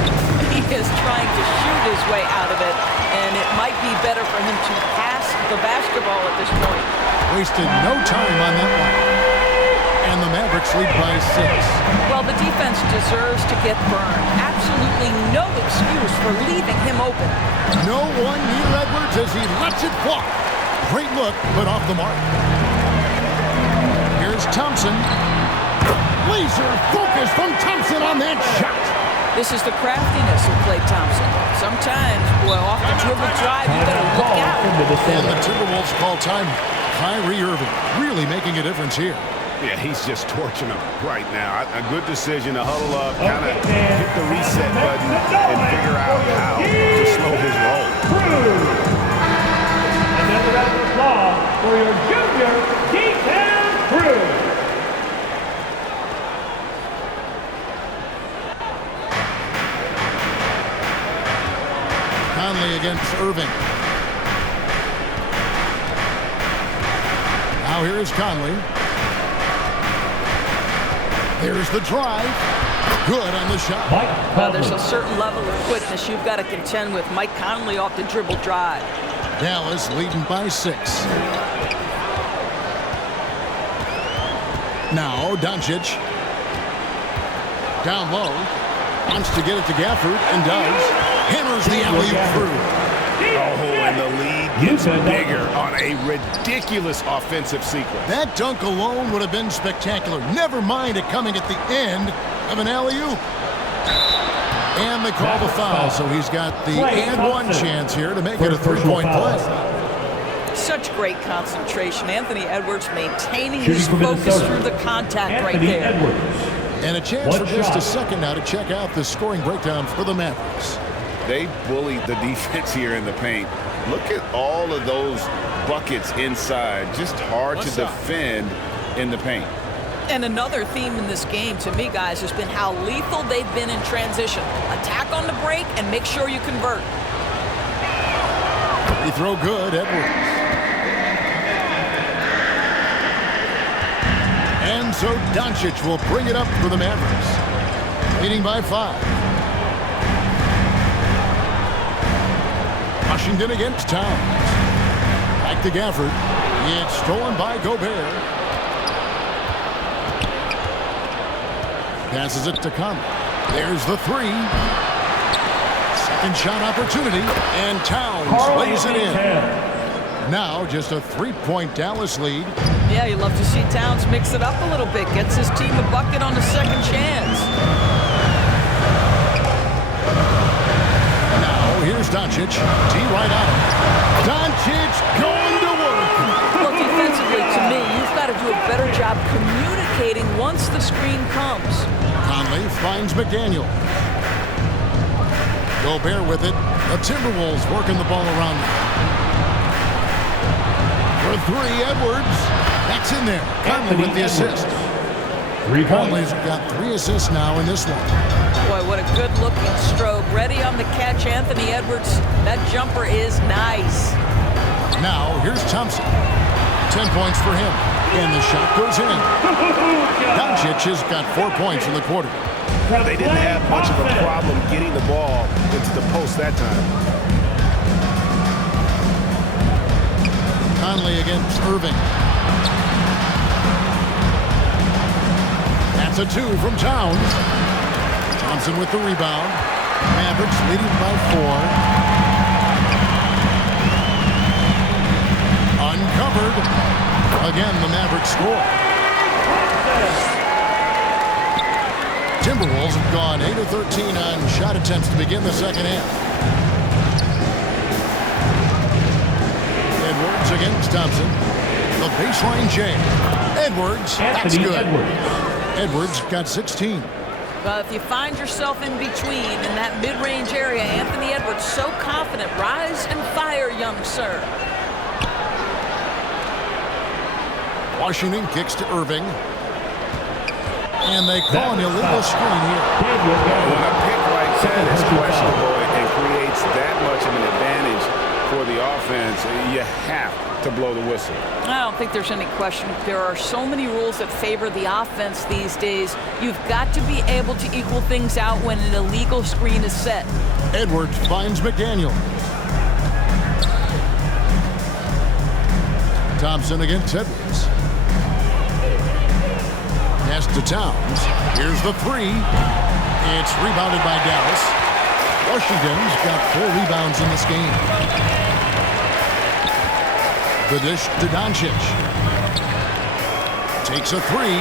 He is trying to shoot his way out of it, and it might be better for him to pass the basketball at this point. Wasted no time on that one. And And the Mavericks lead by 6. Well, the defense deserves to get burned. Absolutely no excuse for leaving him open. No one near Edwards as he lets it fly. Great look, but off the mark. Here's Thompson. Laser focus from Thompson on that shot. This is the craftiness of Klay Thompson. Sometimes, boy, off the dribble drive, you better look out. And the Timberwolves call time. Kyrie Irving really making a difference here. Yeah, he's just torching them right now. A good decision to huddle up, kind of hit the reset button and figure out how to slow his roll. Another round of applause for your junior detail crew. Conley against Irving. Now here is Conley. Here's the drive. Good on the shot. There's a certain level of quickness you've got to contend with. Mike Conley off the dribble drive. Dallas leading by 6. Now Doncic. Down low. Wants to get it to Gafford and does. Hammers the alley-oop through. Oh, and the lead gets bigger on a ridiculous offensive sequence. That dunk alone would have been spectacular. Never mind it coming at the end of an alley-oop. And they call the foul, so he's got the and one chance here to make it a 3-point play. Such great concentration. Anthony Edwards maintaining his focus through the contact right there. And a chance for just a second now to check out the scoring breakdown for the Mavericks. They bullied the defense here in the paint. Look at all of those buckets inside. Just hard to defend in the paint. And another theme in this game, to me, guys, has been how lethal they've been in transition. Attack on the break and make sure you convert. Free throw good, Edwards. And so Doncic will bring it up for the Mavericks. Leading by 5. Washington against Towns. Back to Gafford. It's stolen by Gobert. Passes it to Conley. There's the 3. Second shot opportunity. And Towns lays it in. Now just a 3-point Dallas lead. Yeah, you love to see Towns mix it up a little bit. Gets his team a bucket on the second chance. Here's Doncic. D right on him. Doncic going to work. Well, defensively, to me, you've got to do a better job communicating once the screen comes. Conley finds McDaniel. Gobert with it. The Timberwolves working the ball around him. For 3, Edwards. That's in there. Conley with the assist. Conley's got 3 assists now in this one. Boy, what a good-looking stroke. Ready on the catch, Anthony Edwards. That jumper is nice. Now, here's Thompson. 10 points for him. And the shot goes in. Doncic has got 4 points in the quarter. They didn't have much of a problem getting the ball into the post that time. Conley against Irving. That's a 2 from Towns. Thompson with the rebound. Mavericks leading by 4. Uncovered. Again, the Mavericks score. Timberwolves have gone 8 of 13 on shot attempts to begin the second half. Edwards against Thompson. The baseline jam. Edwards, that's good. Edwards got 16. Well, if you find yourself in between in that mid-range area, Anthony Edwards so confident. Rise and fire, young sir. Washington kicks to Irving. And they call an illegal screen here. When a pick like that is questionable and creates that much of an advantage for the offense, you have to blow the whistle. I don't think there's any question. There are so many rules that favor the offense these days. You've got to be able to equal things out when an illegal screen is set. Edwards finds McDaniel. Thompson against Edwards. Pass to Towns. Here's the three. It's rebounded by Dallas. Washington's got 4 rebounds in this game. The dish to Doncic. Takes a three.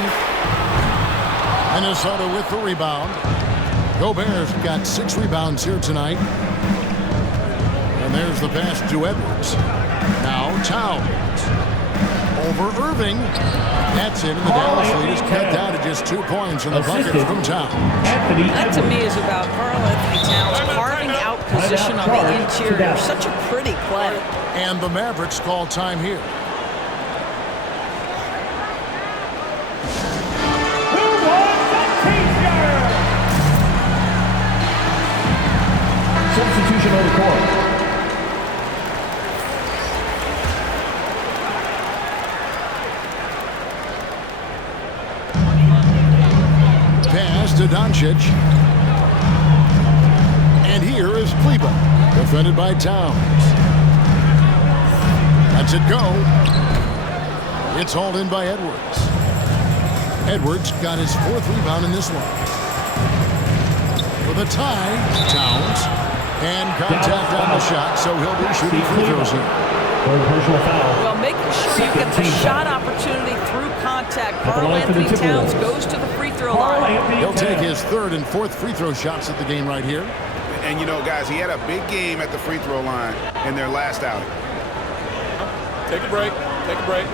Minnesota with the rebound. Gobert's got 6 rebounds here tonight. And there's the pass to Edwards. Now Towns. Over Irving. That's it. And the Dallas lead is cut down to just 2 points in the bucket from Towns. That to me is about Karl-Anthony Towns carving out position on the interior. Such a pretty play. And the Mavericks call time here. Who wants a t-shirt? Substitution on the court. Pass to Doncic. And here is Kleber, defended by Towns. Lets it go. It's hauled in by Edwards. Edwards got his 4th rebound in this one. For the tie, Towns. And contact on the shot, so he'll be shooting free throws here. Personal foul. Well, making sure you get the shot opportunity through contact. Karl-Anthony Towns goes to the free throw line. He'll take his 3rd and 4th free throw shots at the game right here. And you know, guys, he had a big game at the free throw line in their last outing. Take a break. Take a break.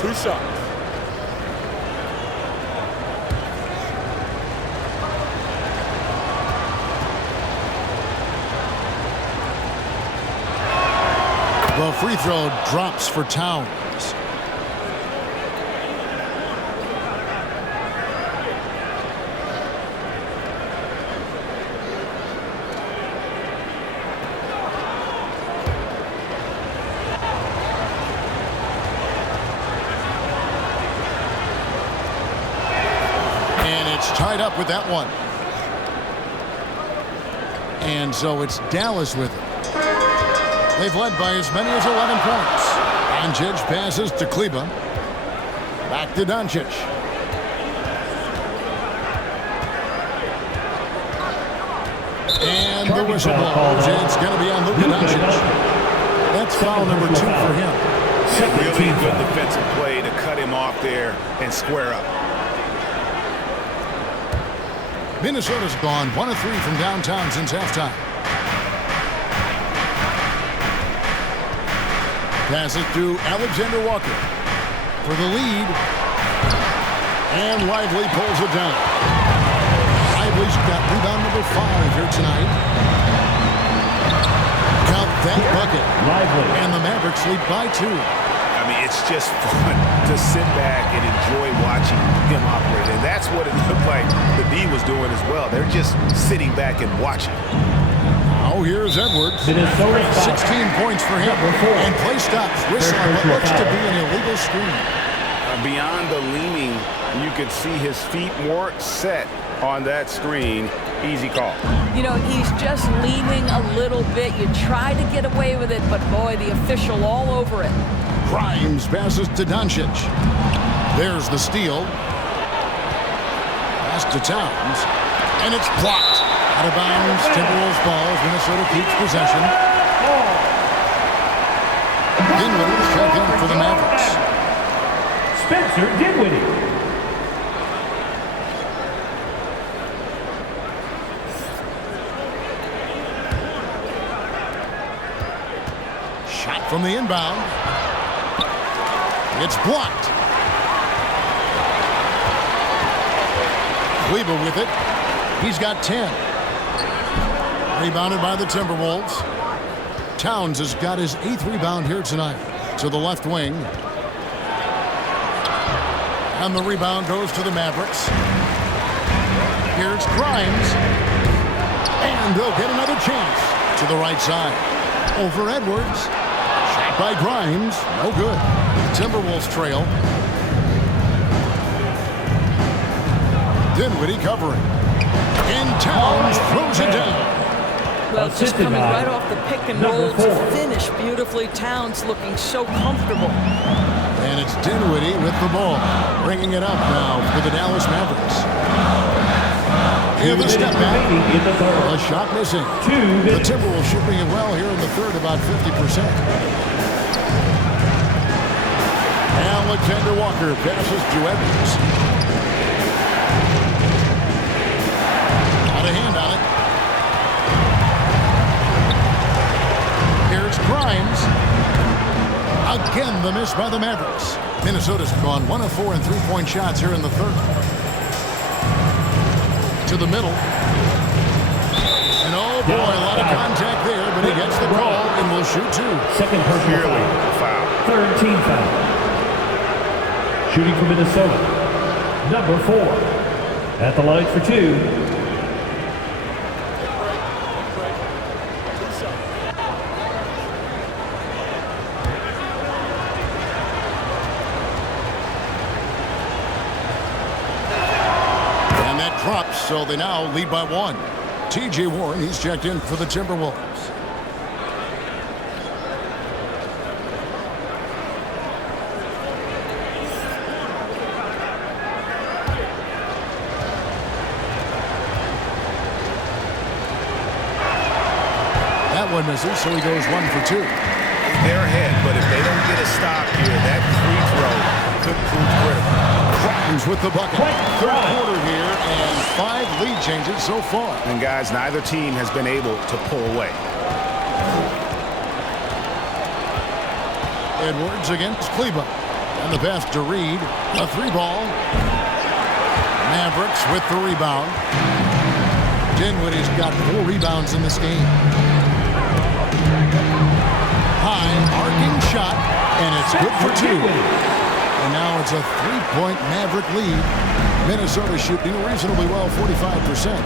2 shots. The free throw drops for Towns. And it's tied up with that one. And so it's Dallas with it. They've led by as many as 11 points. Doncic passes to Kleber. Back to Doncic. And the whistle blows. It's going to be on Luka Doncic. That's foul number 2 for him. Really good defensive play to cut him off there and square up. Minnesota's gone 1 of 3 from downtown since halftime. Passes to Alexander Walker for the lead. And Lively pulls it down. Lively's got rebound number 5 here tonight. Count that bucket. Lively. And the Mavericks lead by 2. I mean, it's just fun to sit back and enjoy watching him operate. And that's what it looked like the D was doing as well. They're just sitting back and watching. Now here's Edwards. 16 points for him. And play stops. Whistle on what looks to be an illegal screen. Beyond the leaning, you could see his feet more set on that screen. Easy call. You know, he's just leaning a little bit. You try to get away with it, but boy, the official all over it. Grimes passes to Doncic. There's the steal. Pass to Towns. And it's blocked. Out of bounds. Timberwolves ball as Minnesota keeps possession. Dinwiddie will check in for the Mavericks. Spencer Dinwiddie. Shot from the inbound. It's blocked. Kleber with it. He's got 10. Rebounded by the Timberwolves. Towns has got his 8th rebound here tonight. To the left wing. And the rebound goes to the Mavericks. Here's Grimes. And they'll get another chance. To the right side. Over Edwards. Shot by Grimes. No good. Timberwolves trail. Dinwiddie covering. And Towns throws it down. Well, just coming right off the pick and roll to finish beautifully. Towns looking so comfortable. And it's Dinwiddie with the ball. Bringing it up now for the Dallas Mavericks. Here the step back. A shot missing. The Timberwolves shooting it well here in the third, about 50%. Alexander Walker passes to Edwards. Got a hand on it. Here's Grimes. Again, the miss by the Mavericks. Minnesota's gone 1 of 4 in three-point shots here in the third. To the middle. And oh boy, a lot of contact there, but he gets the call and will shoot two. Second personal foul. Third team foul. Shooting for Minnesota, number 4. At the line for two. And that drops, so they now lead by 1. T.J. Warren, he's checked in for the Timberwolves. One misses, so he goes 1 for 2. They're ahead, but if they don't get a stop here, that free throw could prove critical. Crichton's with the bucket. Third quarter here, and 5 lead changes so far. And guys, neither team has been able to pull away. Edwards against Kleber. And the pass to Reed. A 3-ball. Mavericks with the rebound. Dinwiddie's got 4 rebounds in this game. High, arcing shot, and it's good for 2. And now it's a 3-point Maverick lead. Minnesota shooting reasonably well, 45%.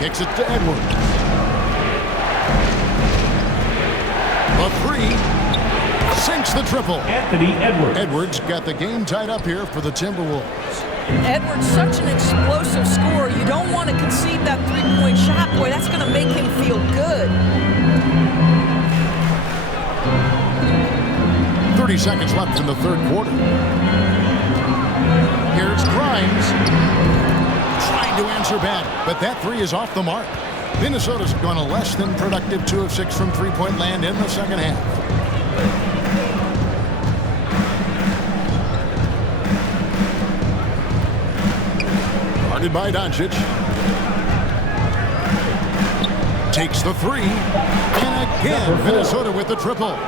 Kicks it to Edwards. The 3. Sinks the triple. Anthony Edwards. Edwards got the game tied up here for the Timberwolves. Edwards, such an explosive scorer. You don't want to concede that 3-point shot. Boy, that's going to make him feel good. 30 seconds left in the third quarter. Here's Grimes. Trying to answer back, but that 3 is off the mark. Minnesota's gone a less than productive 2 of 6 from three-point land in the second half. Guarded by Doncic. Takes the 3. And again, Minnesota with the triple.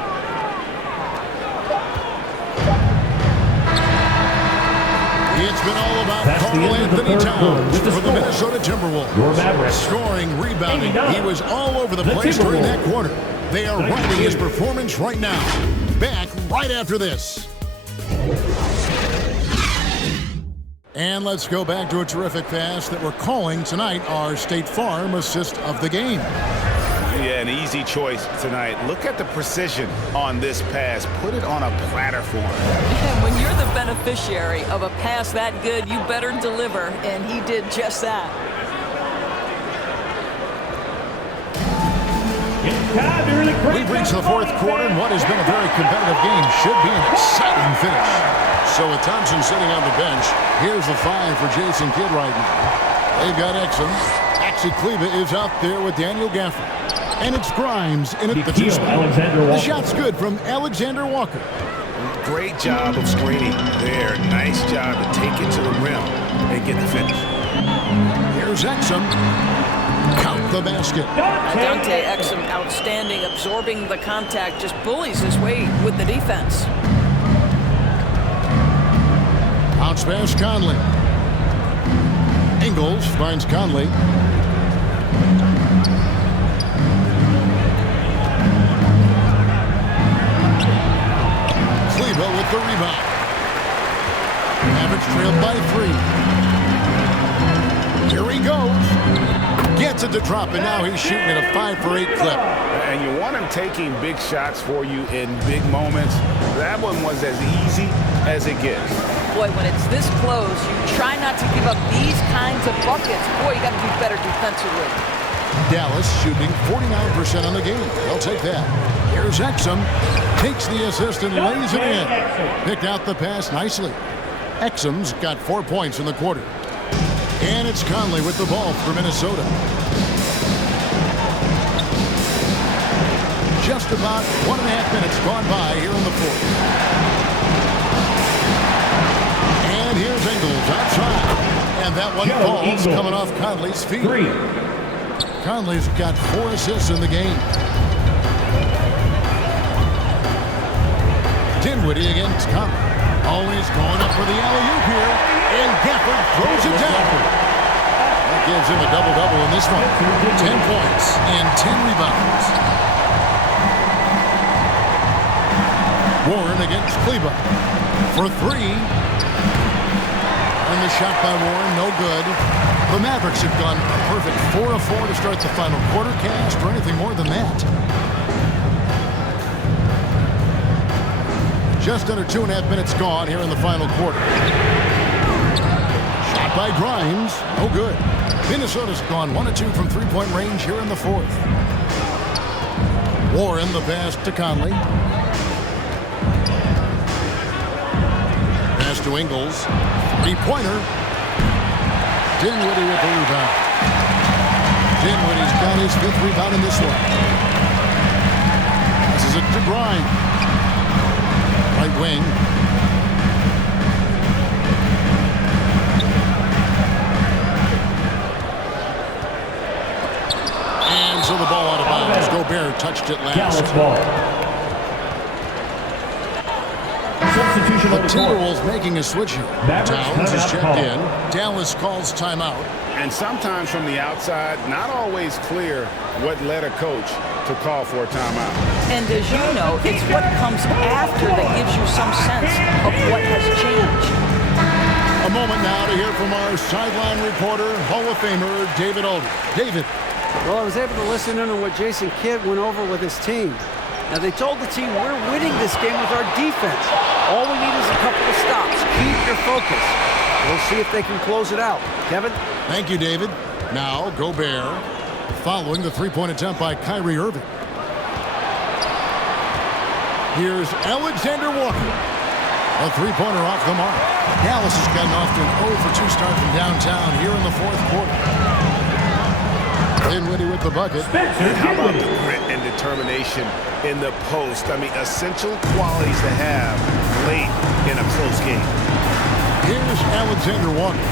It's been all about Karl Anthony Towns for the Minnesota Timberwolves. Scoring, rebounding. He was all over the place during that quarter. They are riding his performance right now. Back right after this. And let's go back to a terrific pass that we're calling tonight our State Farm assist of the game. Yeah, an easy choice tonight. Look at the precision on this pass. Put it on a platter for him. And when you're the beneficiary of a pass that good, you better deliver, and he did just that. We've reached the fourth quarter, and what has been a very competitive game should be an exciting finish. So with Thompson sitting on the bench, here's the 5 for Jason Kidd right now. They've got Exum. Axie Kleba is out there with Daniel Gafford. And it's Grimes in at the 2 spot. The shot's good from Alexander Walker. Great job of screening there. Nice job to take it to the rim and get the finish. Here's Exum. Count the basket. Dante Exum, outstanding, absorbing the contact, just bullies his way with the defense. Bounce pass, Conley. Ingles finds Conley. Kleber with the rebound. Mavericks trailed by 3. Here he goes. Gets it to drop, and now he's shooting at a 5 for 8 clip. And you want him taking big shots for you in big moments. That one was as easy as it gets. Boy, when it's this close, you try not to give up these kinds of buckets. Boy, you got to be better defensively. Dallas shooting 49% on the game. They'll take that. Here's Exum. Takes the assist and lays it in. Picked out the pass nicely. Exum's got 4 points in the quarter. And it's Conley with the ball for Minnesota. Just about 1.5 minutes gone by here in the fourth. And here's Ingles outside. And that one falls coming off Conley's feet. Conley's got 4 assists in the game. Dinwiddie against Conley. Always going up for the alley-oop here. And Gafford throws it down. That gives him a double-double in this one. 10 points and 10 rebounds. Warren against Kleba for 3. And the shot by Warren, no good. The Mavericks have gone a perfect 4 of 4 to start the final quarter. Cast or anything more than that. Just under 2.5 minutes gone here in the final quarter. Shot by Grimes, no good. Minnesota's gone 1 of 2 from three-point range here in the fourth. Warren the pass to Conley. Pass to Ingles. Three-pointer. Dinwiddie with the rebound. Dinwiddie's got his 5th rebound in this one. This is it to Grimes. Right wing. And so the ball out of bounds. Gobert touched it last. Substitution The of the Timberwolves making a switch here. Towns is checked in. Dallas calls timeout. And sometimes from the outside, not always clear what led a coach to call for a timeout. And as you know, it's what comes after that gives you some sense of what has changed. A moment now to hear from our sideline reporter, Hall of Famer David Aldridge. David. Well, I was able to listen in on what Jason Kidd went over with his team. Now, they told the team, we're winning this game with our defense. All we need is a couple of stops. Keep your focus. We'll see if they can close it out. Kevin? Thank you, David. Now, Gobert following the three-point attempt by Kyrie Irving. Here's Alexander Walker. A three-pointer off the mark. Dallas has gotten off to an 0 for 2 start from downtown here in the fourth quarter. Dinwiddie with the bucket. How about the grit and determination in the post? I mean, essential qualities to have late in a close game. Here's Alexander Walker.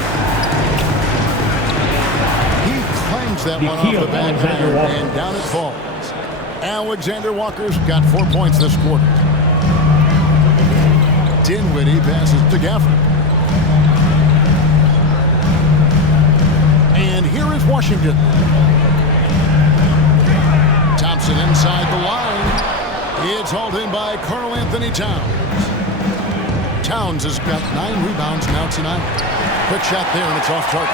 He clangs that one off the back iron, and down it falls. Alexander Walker's got 4 points this quarter. Dinwiddie passes to Gafford. And here is Washington. Thompson inside the line. It's hauled in by Karl Anthony Towns. Towns has got 9 rebounds now tonight. Quick shot there, and it's off target.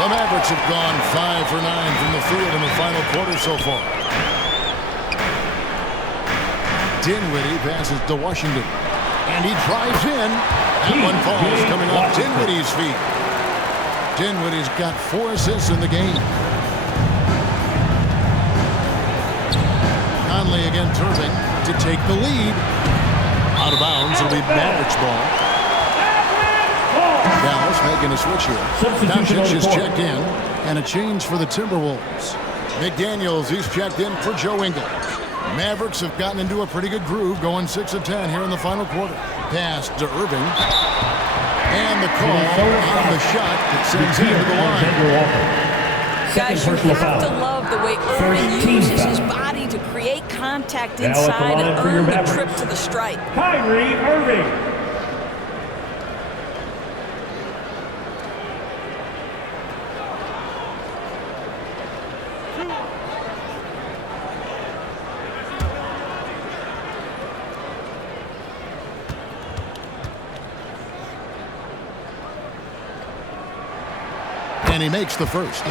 The Mavericks have gone 5 for 9 from the field in the final quarter so far. Dinwiddie passes to Washington. And he drives in. That one falls coming off Dinwiddie's feet. Dinwiddie's got 4 assists in the game. Conley against Irving to take the lead. Out of bounds, it'll be Mavericks ball. Dallas making a switch here. Doncic is checked in, and a change for the Timberwolves. McDaniels, he's checked in for Joe Ingles. Mavericks have gotten into a pretty good groove, going 6 of 10 here in the final quarter. Pass to Irving. And the call on the shot that sends him to the line. Guys, you have to love the way Irving uses his body to create contact inside and earn the trip to the stripe. Kyrie Irving. And he makes the first.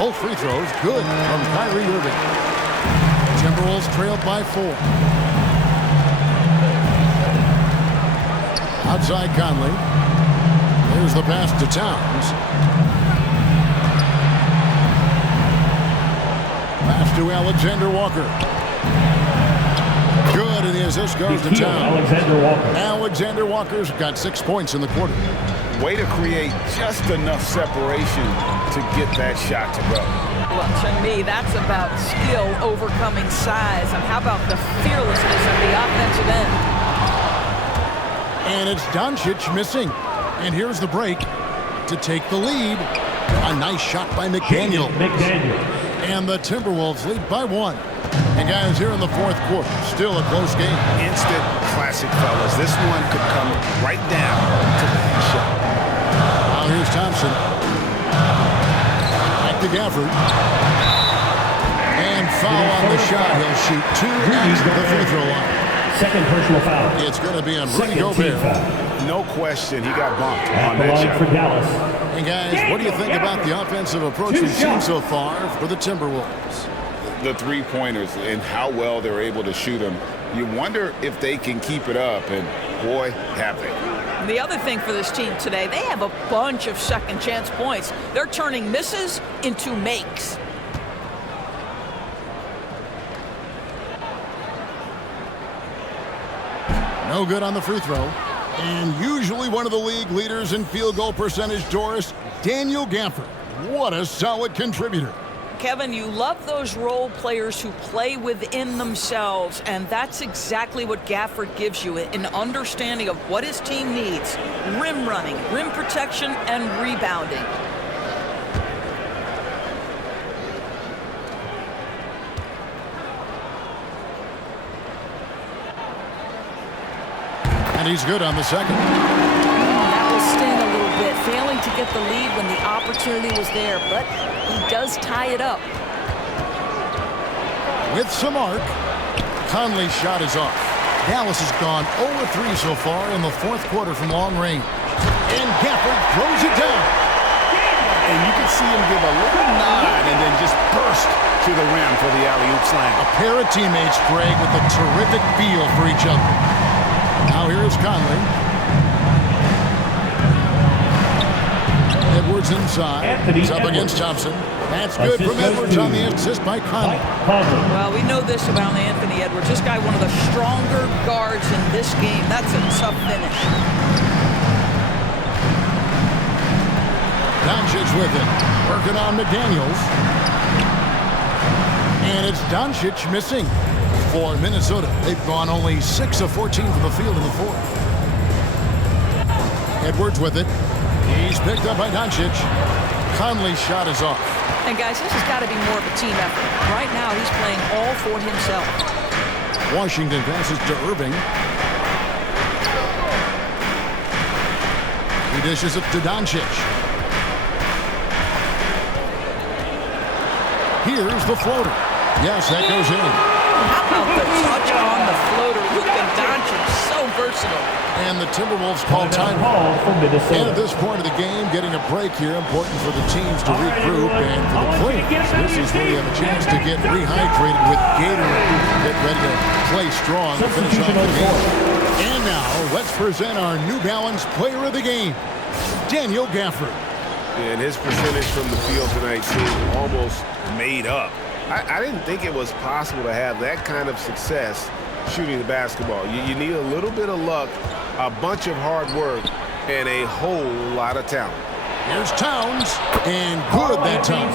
Both free throws good from Kyrie Irving. Timberwolves trailed by 4. Outside Conley. There's the pass to Towns. Pass to Alexander Walker. Good, and the assist goes to Towns. Alexander Walker's got 6 points in the quarter. Way to create just enough separation to get that shot to go. Well, to me, that's about skill overcoming size. And how about the fearlessness of the offensive end? And it's Doncic missing. And here's the break to take the lead. A nice shot by McDaniel. And the Timberwolves lead by 1. And guys, here in the fourth quarter, still a close game. Instant classic, fellas. This one could come right down to the shot. Now here's Thompson. Back to Gafford. And foul on the shot. He'll shoot 2 at the free throw line. Second personal foul. It's going to be on Rudy Gobert. No question, he got bumped At on the that line shot. for Dallas. And guys, what do you think about the offensive approach we've seen so far for the Timberwolves? The three-pointers and how well they're able to shoot them. You wonder if they can keep it up, and boy, have they. The other thing for this team today, they have a bunch of second chance points. They're turning misses into makes. No good on the free throw. And usually one of the league leaders in field goal percentage, Doris, Daniel Gafford. What a solid contributor. Kevin, you love those role players who play within themselves, and that's exactly what Gafford gives you, an understanding of what his team needs. Rim running, rim protection, and rebounding. And he's good on the second. That will sting a little bit, failing to get the lead when the opportunity was there, but he does tie it up. With some arc, Conley's shot is off. Dallas has gone 0-3 so far in the fourth quarter from long range. And Gafford throws it down. And you can see him give a little nod and then just burst to the rim for the alley-oop slam. A pair of teammates, Greg, with a terrific feel for each other. Now here's Conley. Edwards inside. It's up against Thompson. That's good from Edwards on the assist by Conley. Well, we know this about Anthony Edwards. This guy, one of the stronger guards in this game. That's a tough finish. Doncic with it. Working on McDaniels. And it's Doncic missing for Minnesota. They've gone only 6 of 14 from the field in the fourth. Edwards with it. He's picked up by Doncic. Conley's shot is off. And guys, this has got to be more of a team effort. Right now, he's playing all for himself. Washington passes to Irving. He dishes it to Doncic. Here's the floater. Yes, that goes in. How about the touch on the floater? Luka Doncic, so versatile. And the Timberwolves call time. And at this point of the game, getting a break here, important for the teams to regroup. And for the players, this is where you have a chance to get rehydrated with Gatorade. Get ready to play strong to finish off the game. And now, let's present our New Balance Player of the Game, Daniel Gafford. And his percentage from the field tonight seemed almost made up. I didn't think it was possible to have that kind of success shooting the basketball. You need a little bit of luck, a bunch of hard work, and a whole lot of talent. Here's Towns, and good that time.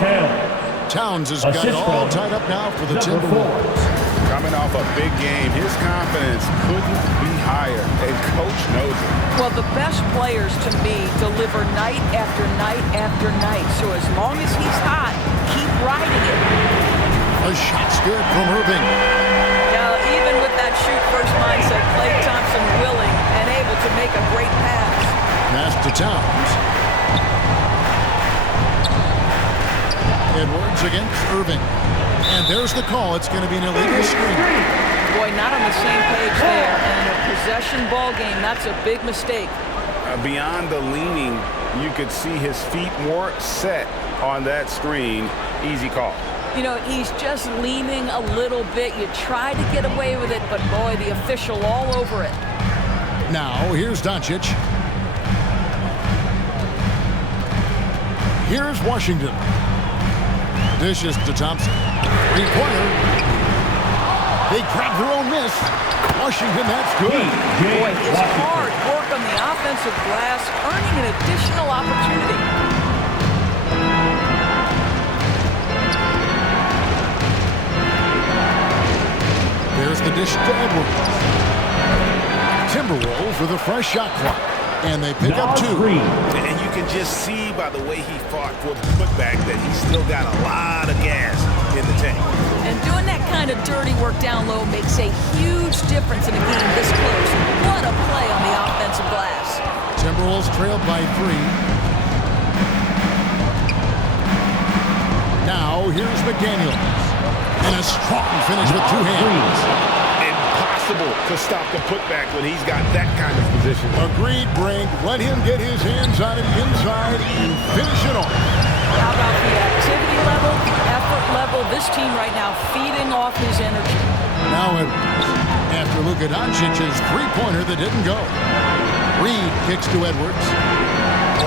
Towns has got it all tied up now for the Timberwolves. Coming off a big game, his confidence couldn't be higher, and Coach knows it. Well, the best players, to me, deliver night after night after night. So as long as he's hot, keep riding it. A shot's good from Irving. Now, even with that shoot-first mindset, Klay Thompson willing and able to make a great pass. Pass to Towns. Edwards against Irving. And there's the call. It's going to be an illegal screen. Boy, not on the same page there. And in a possession ball game, that's a big mistake. Beyond the leaning, You could see his feet more set on that screen. Easy call. You know, he's just leaning a little bit. You try to get away with it, but boy, the official all over it. Now, here's Doncic. Here's Washington. Dishes to Thompson. Three-pointer. They grab their own miss. Washington, that's good. Boy, his hard work on the offensive glass, earning an additional opportunity. There's the dish to Edwards. Timberwolves with a fresh shot clock. And they pick up 2. And you can just see by the way he fought for the putback that he's still got a lot of gas in the tank. And doing that kind of dirty work down low makes a huge difference in a game this close. What a play on the offensive glass. Timberwolves trailed by 3. Now here's McDaniels. And a strong finish with 2 hands. Impossible to stop the putback when he's got that kind of position. Agreed, Brink. Let him get his hands on it inside and finish it off. How about the activity level, the effort level? This team right now feeding off his energy. Now Edwards. After Luka Doncic's three-pointer that didn't go. Reed kicks to Edwards.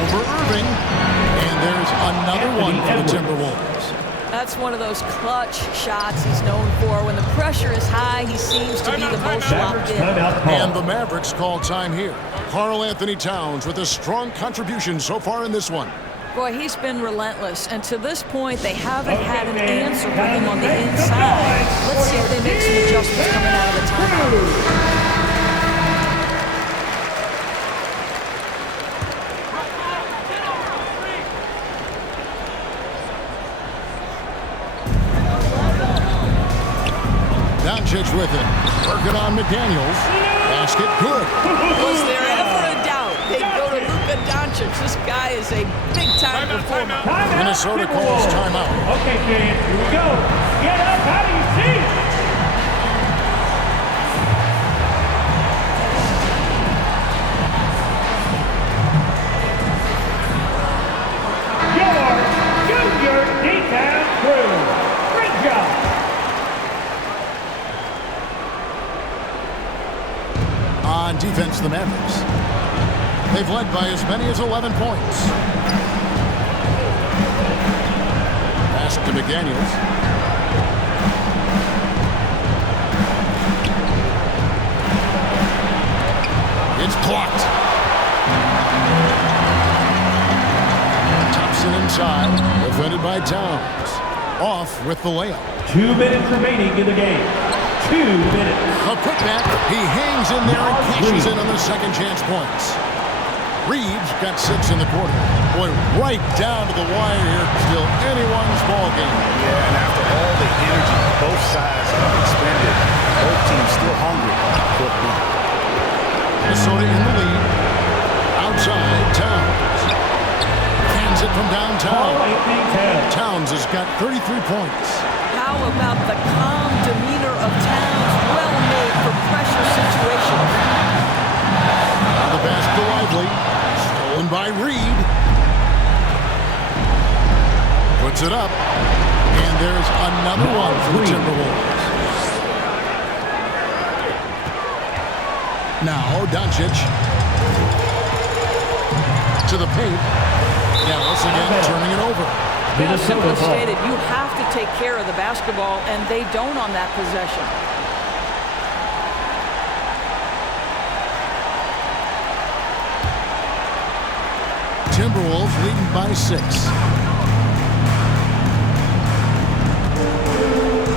Over Irving. And there's another one for the Timberwolves. That's one of those clutch shots he's known for. When the pressure is high, he seems to be the most locked in. And the Mavericks call time here. Karl Anthony Towns with a strong contribution so far in this one. Boy, he's been relentless. And to this point, they haven't had an answer for him on the inside. Let's see if they make some adjustments coming out of the timeout. Doncic with it. Working on McDaniels. Basket good. Was there ever a doubt they'd go to Luka Doncic? This guy is a big-time performer. Minnesota calls timeout. Okay, James, here we go. Get up. How do you see it? Your junior D-Town crew. Great job. On defense, the Mavericks. They've led by as many as 11 points. Pass to McDaniels. It's blocked. Thompson inside. Defended by Towns. Off with the layup. 2 minutes remaining in the game. 2 minutes. A putback. He hangs in there and cashes in on the second chance points. Reeves got 6 in the quarter. Boy, right down to the wire here. Still anyone's ball game. Yeah, and after all the energy both sides have expended, both teams still hungry for the lead. Minnesota in the lead. Outside, Towns. Hands it from downtown. Towns has got 33 points. How about the calm demeanor of Towns? Well made for pressure situations. Now the pass to Lively. Stolen by Reed. Puts it up. And there's another one for the Timberwolves. Now Doncic. To the paint. Dallas again turning it over. Yeah, simply stated, you have to take care of the basketball, and they don't on that possession. Timberwolves leading by 6.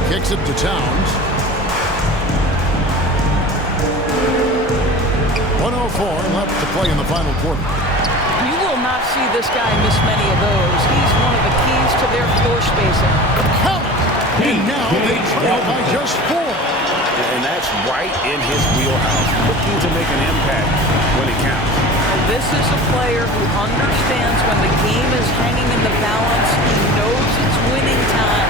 Kicks it to Towns. 1:04 left to play in the final quarter. You will not see this guy miss many of those. He's one of the keys to their floor spacing. Count it! And now they trail by just 4. And that's right in his wheelhouse, looking to make an impact when it counts. This is a player who understands when the game is hanging in the balance. He knows it's winning time.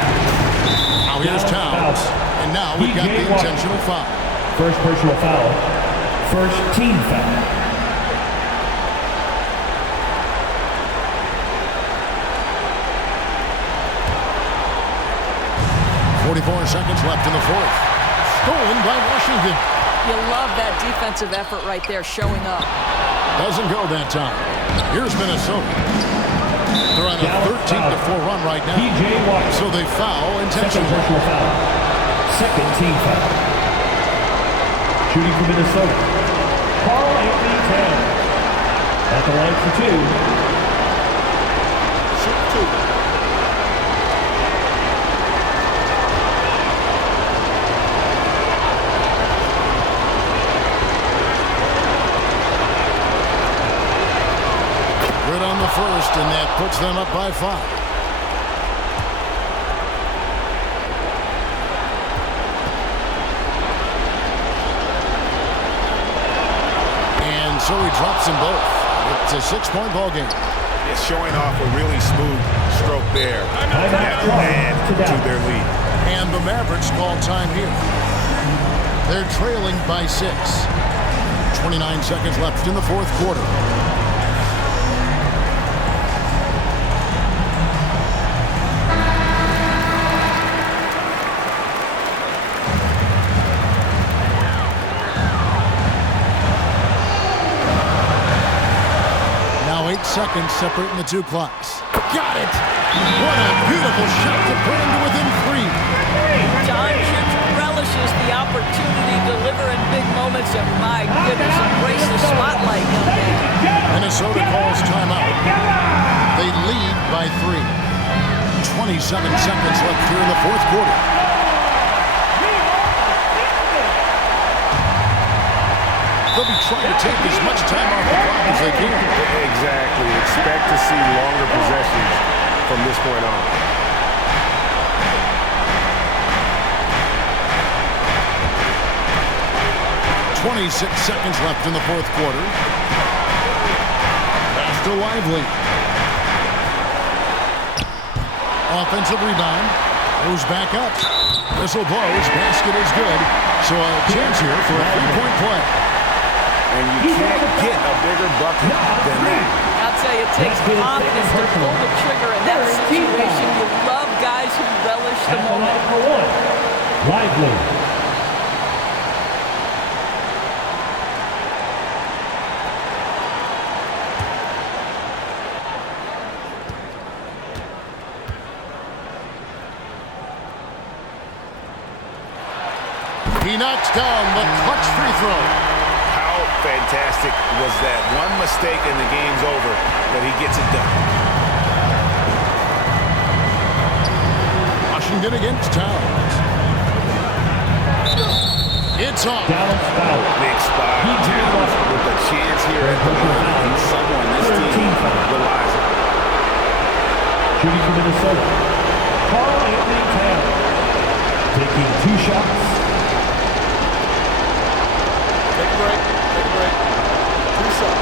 Now here's Towns. And now we've got the intentional foul. First personal foul. First team foul. 24 seconds left in the fourth. Stolen by Washington. You love that defensive effort right there showing up. Doesn't go that time. Here's Minnesota. They're on a 13-4 run right now. So they foul intentionally. Second team foul. Shooting for Minnesota, Karl-Anthony Towns. At the line for two. Shoot two. Good on the first, and that puts them up by 5. So he drops them both. It's a 6-point ball game. It's showing off a really smooth stroke there. Add to their lead. And the Mavericks call time here. They're trailing by 6. 29 seconds left in the fourth quarter. Now 8 seconds separating the two clocks. Got it! What a beautiful shot to put him to within 3. Doncic relishes the opportunity to deliver in big moments, and my goodness, embrace the spotlight, young man. Minnesota calls timeout. They lead by 3. 27 seconds left here in the fourth quarter. They'll be trying to take as much time off the clock as they can. Exactly. Expect to see longer possessions from this point on. .26 seconds left in the fourth quarter. Pass to Lively. Offensive rebound. Goes back up. Whistle blows. Basket is good. So a chance here for a 3-point play. And you can't get a bigger bucket than that. I'll tell you, it takes confidence to pull the trigger in that situation. You love guys who relish the moment. Lively. He knocks down the clutch free throw. How fantastic was that? One mistake and the game's over, but he gets it done. Washington against Towns. It's off. Big spot. Towns with a chance here at the line. He's someone this team relies on. Shooting for Minnesota, Karl-Anthony Towns. Taking 2 shots. Take a break. Take a break. 2 shots.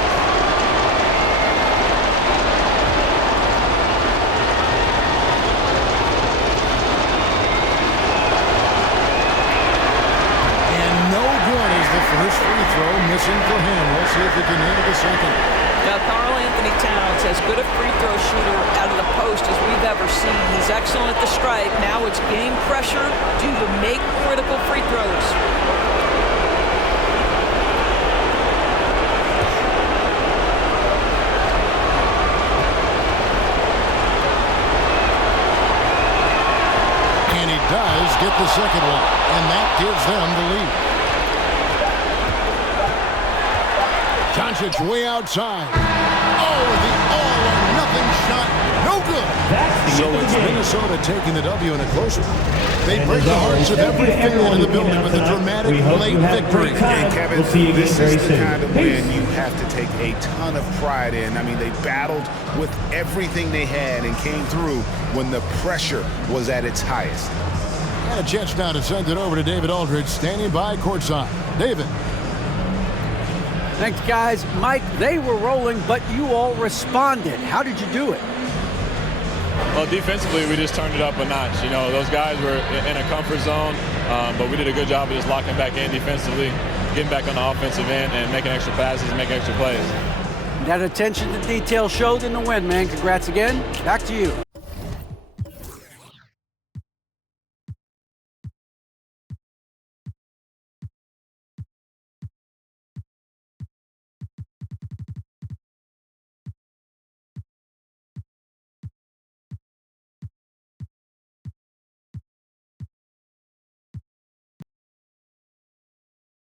And no good is the first free throw missing for him. We'll see if he can handle the second. Now, Karl-Anthony Towns, as good a free throw shooter out of the post as we've ever seen. He's excellent at the stripe. Now it's game pressure to make critical free throws. Does get the second one, and that gives them the lead. Doncic way outside. Oh, the all-or-nothing shot, no good. So it's Minnesota taking the W in a close one. They break the hearts of every fan in the building with a dramatic late victory. Hey, Kevin, this is the kind of win you have to take a ton of pride in. I mean, they battled with everything they had and came through when the pressure was at its highest. And a chance now to send it over to David Aldridge, standing by courtside. David. Thanks, guys. Mike, they were rolling, but you all responded. How did you do it? Well, defensively, we just turned it up a notch. You know, those guys were in a comfort zone, but we did a good job of just locking back in defensively, getting back on the offensive end, and making extra passes and making extra plays. That attention to detail showed in the win, man. Congrats again. Back to you.